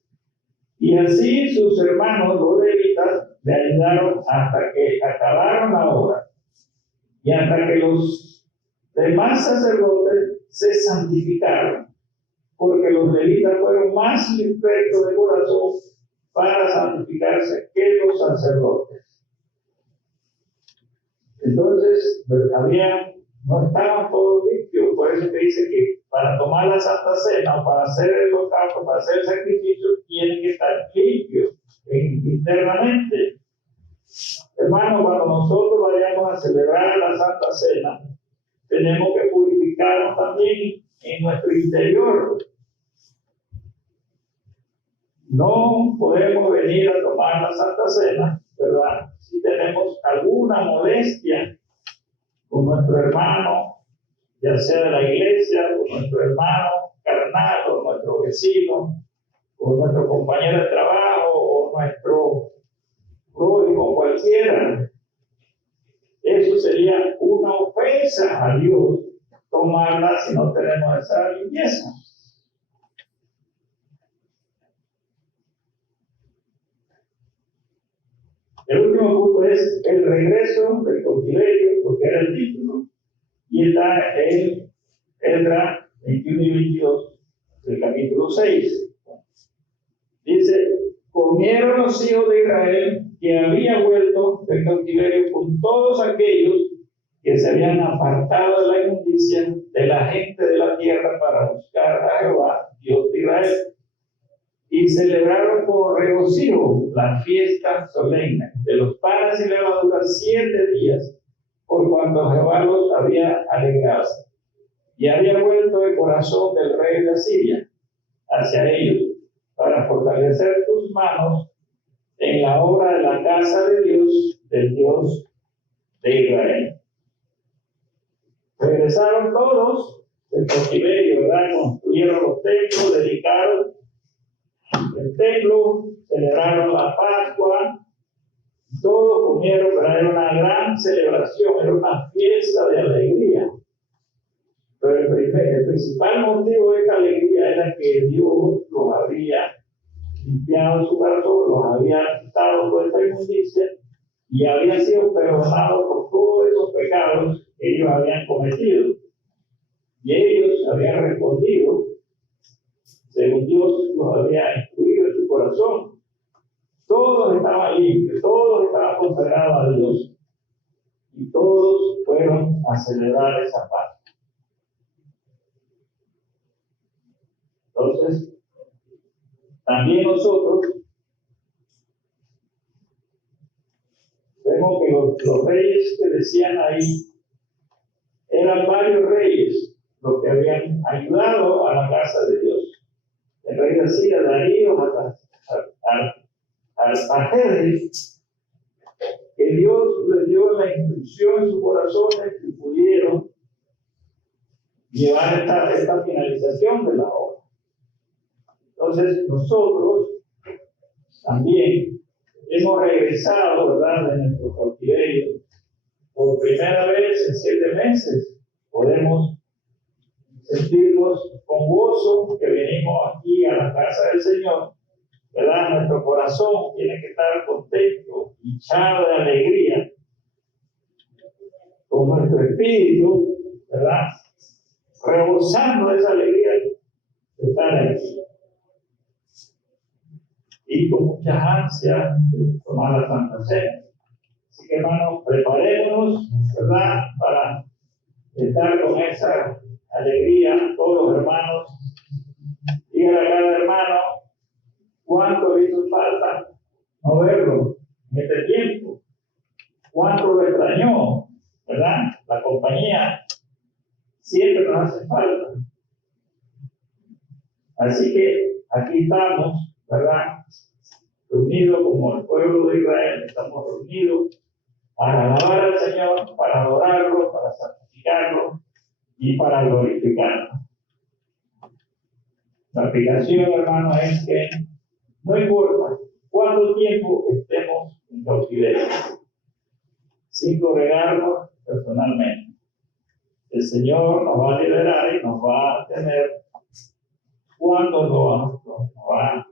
Y así sus hermanos, los levitas, le ayudaron hasta que acabaron la obra. Y hasta que los demás sacerdotes se santificaron, porque los levitas fueron más rectos de corazón para santificarse que los sacerdotes. Entonces, no estaban todos limpios, por eso que dice que para tomar la Santa Cena o para hacer el holocausto, para hacer el sacrificio, tienen que estar limpios internamente. Hermano, cuando nosotros vayamos a celebrar la Santa Cena, tenemos que purificarnos también en nuestro interior. no podemos venir a tomar la Santa Cena, ¿verdad? Si tenemos alguna molestia con nuestro hermano, ya sea de la iglesia, con nuestro hermano carnal, o nuestro vecino, o nuestro compañero de trabajo, o nuestro prójimo, cualquiera. Eso sería una ofensa a Dios tomarla si no tenemos esa limpieza. El último punto es el regreso del cautiverio, porque era el título, y está en Esdras 21 y 22 del capítulo 6. Dice: comieron los hijos de Israel que había vuelto del cautiverio con todos aquellos que se habían apartado de la inmundicia de la gente de la tierra para buscar a Jehová, Dios de Israel. Y celebraron con regocijo la fiesta solemne de los panes y levaduras 7 días, por cuanto Jehová los había alegrado. Y había vuelto el corazón del rey de Asiria hacia ellos, para fortalecer tus manos en la obra de la casa de Dios, del Dios de Israel. Regresaron todos del cautiverio, ¿verdad? Construyeron los templos, dedicaron el templo, celebraron la Pascua, todos comieron, ¿verdad? Era una gran celebración, era una fiesta de alegría. Pero el principal motivo de esta alegría era que Dios los había limpiado su corazón, los había quitado toda esta inmundicia y había sido perdonados por todos esos pecados que ellos habían cometido. Y ellos habían respondido según Dios los había instruido en su corazón. Todos estaban limpios, todos estaban consagrados a Dios y todos fueron a celebrar esa paz. Entonces, también nosotros vemos que los reyes que decían ahí eran varios reyes los que habían ayudado a la casa de Dios. El rey de Asiria, Darío, Artajerjes, que Dios les dio la instrucción en sus corazones y pudieron llevar esta finalización de la obra. Entonces, nosotros también hemos regresado, ¿verdad?, de nuestro cautiverio. Por primera vez en 7 meses podemos sentirnos con gozo que venimos aquí a la casa del Señor, ¿verdad? Nuestro corazón tiene que estar contento, hinchado de alegría, con nuestro espíritu, ¿verdad?, rebosando de esa alegría de estar aquí. Y con muchas ansias de tomar la Santa Cena. Así que, hermanos, preparémonos, ¿verdad?, para estar con esa alegría, todos los hermanos. Díganle a cada hermano cuánto le hizo falta no verlo en este tiempo, cuánto lo extrañó, ¿verdad? La compañía siempre nos hace falta. Así que aquí estamos, ¿verdad?, reunidos como el pueblo de Israel, estamos reunidos para alabar al Señor, para adorarlo, para santificarlo y para glorificarlo. La aplicación, hermano, es que no importa cuánto tiempo estemos en cautiverio, sin congregarnos personalmente, el Señor nos va a liberar y nos va a tener cuando nos va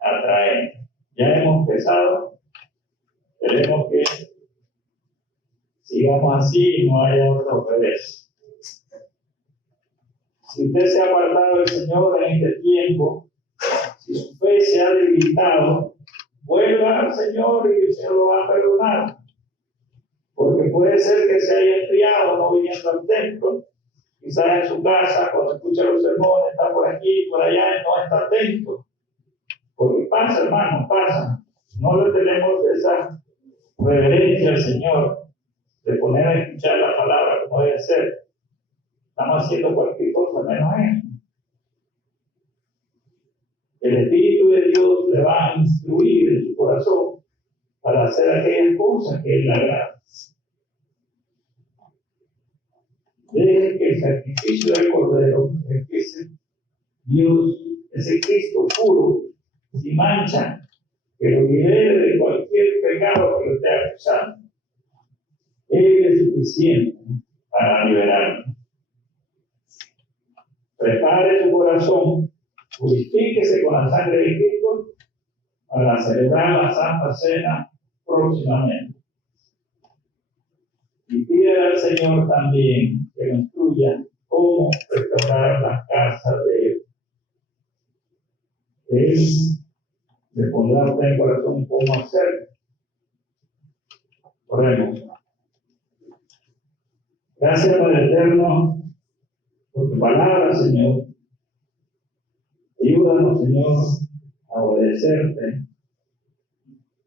a traer. Ya hemos empezado, esperemos que sigamos así y no haya otro revés. Si usted se ha apartado del Señor en este tiempo, si su fe se ha debilitado, vuelva al Señor y el Señor lo va a perdonar. Porque puede ser que se haya enfriado no viniendo al templo, quizás en su casa, cuando escucha los sermones, está por aquí, por allá, y no está atento. Porque pasa, hermano, pasa. No le tenemos esa reverencia al Señor de poner a escuchar la palabra como debe ser. Estamos haciendo cualquier cosa menos eso. El Espíritu de Dios le va a instruir en su corazón para hacer aquellas cosas que Él le agrada. Deje que el sacrificio del Cordero, ese Dios, ese Cristo puro, sin mancha, que lo libere de cualquier pecado que lo esté acusando. Él es suficiente para liberarlo. Prepare su corazón, purifíquese con la sangre de Cristo para celebrar la Santa Cena próximamente. Y pídale al Señor también que nos instruya cómo restaurar las casas de Él. Él le pondrá a usted en el corazón cómo hacerlo. Oremos. Gracias, Padre Eterno, por tu palabra, Señor. Ayúdanos, Señor, a obedecerte,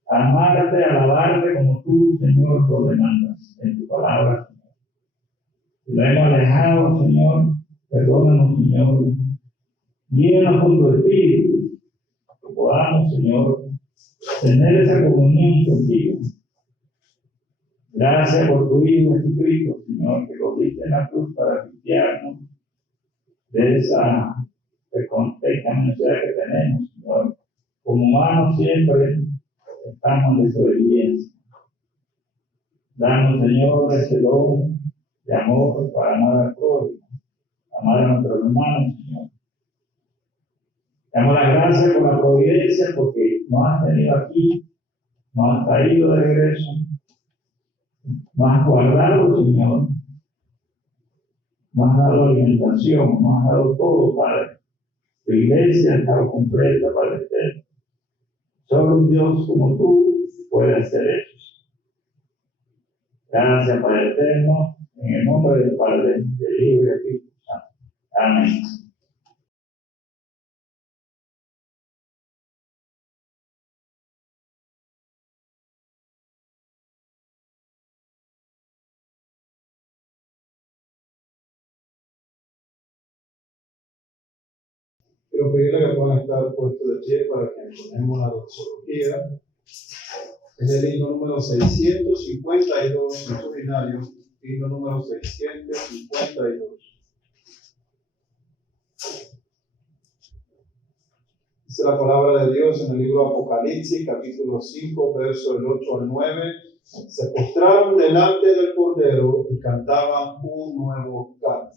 a amarte, a alabarte como tú, Señor, lo demandas en tu palabra. Si lo hemos alejado, Señor, perdónanos, Señor. Guíanos con tu Espíritu, que podamos, Señor, tener esa comunión contigo. Gracias por tu Hijo Jesucristo, Señor, que lo diste en la cruz para limpiarnos de esa necesidad que tenemos, Señor. Como humanos siempre estamos en desobediencia. Danos, Señor, ese don de amor para amar al prójimo, amar a nuestros hermanos, Señor. Damos las gracias por la providencia, porque nos has tenido aquí, nos has traído de regreso, nos has guardado, Señor, nos has dado alimentación, nos has dado todo, Padre. Tu iglesia ha estado completa, Padre eterno. Solo un Dios como tú puede hacer eso. Gracias, Padre eterno, en el nombre del Padre, del Hijo y del Espíritu Santo. Amén. Quiero pedirle que puedan estar puestos de pie para que entonemos la doxología. Es el himno número 652 en su binario, himno número 652. Dice la palabra de Dios en el libro de Apocalipsis, capítulo 5, versos del 8 al 9. Se postraron delante del Cordero y cantaban un nuevo canto.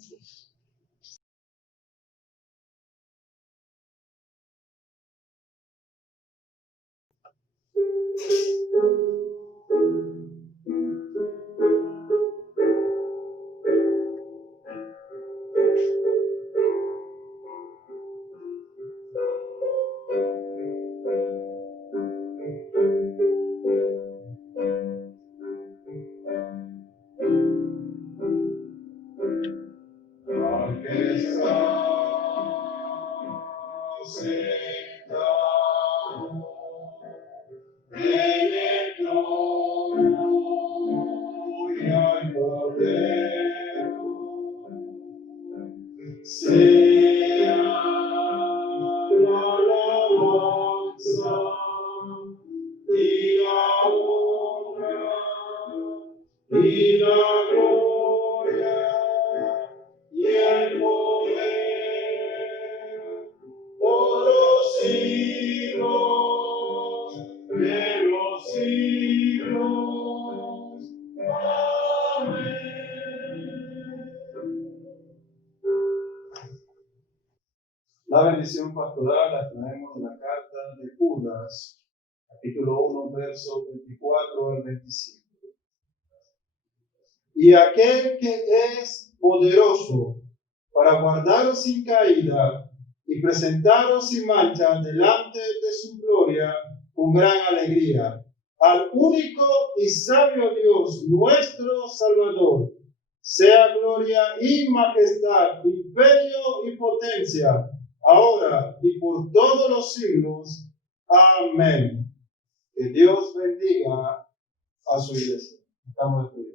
Y la gloria y el poder por los siglos de los siglos. Amén. La bendición pastoral la tenemos en la carta de Judas, capítulo 1, versos 24 al 25. Y aquel que es poderoso para guardaros sin caída y presentaros sin mancha delante de su gloria con gran alegría, al único y sabio Dios, nuestro Salvador, sea gloria y majestad, imperio y potencia, ahora y por todos los siglos. Amén. Que Dios bendiga a su iglesia. Estamos despedidos.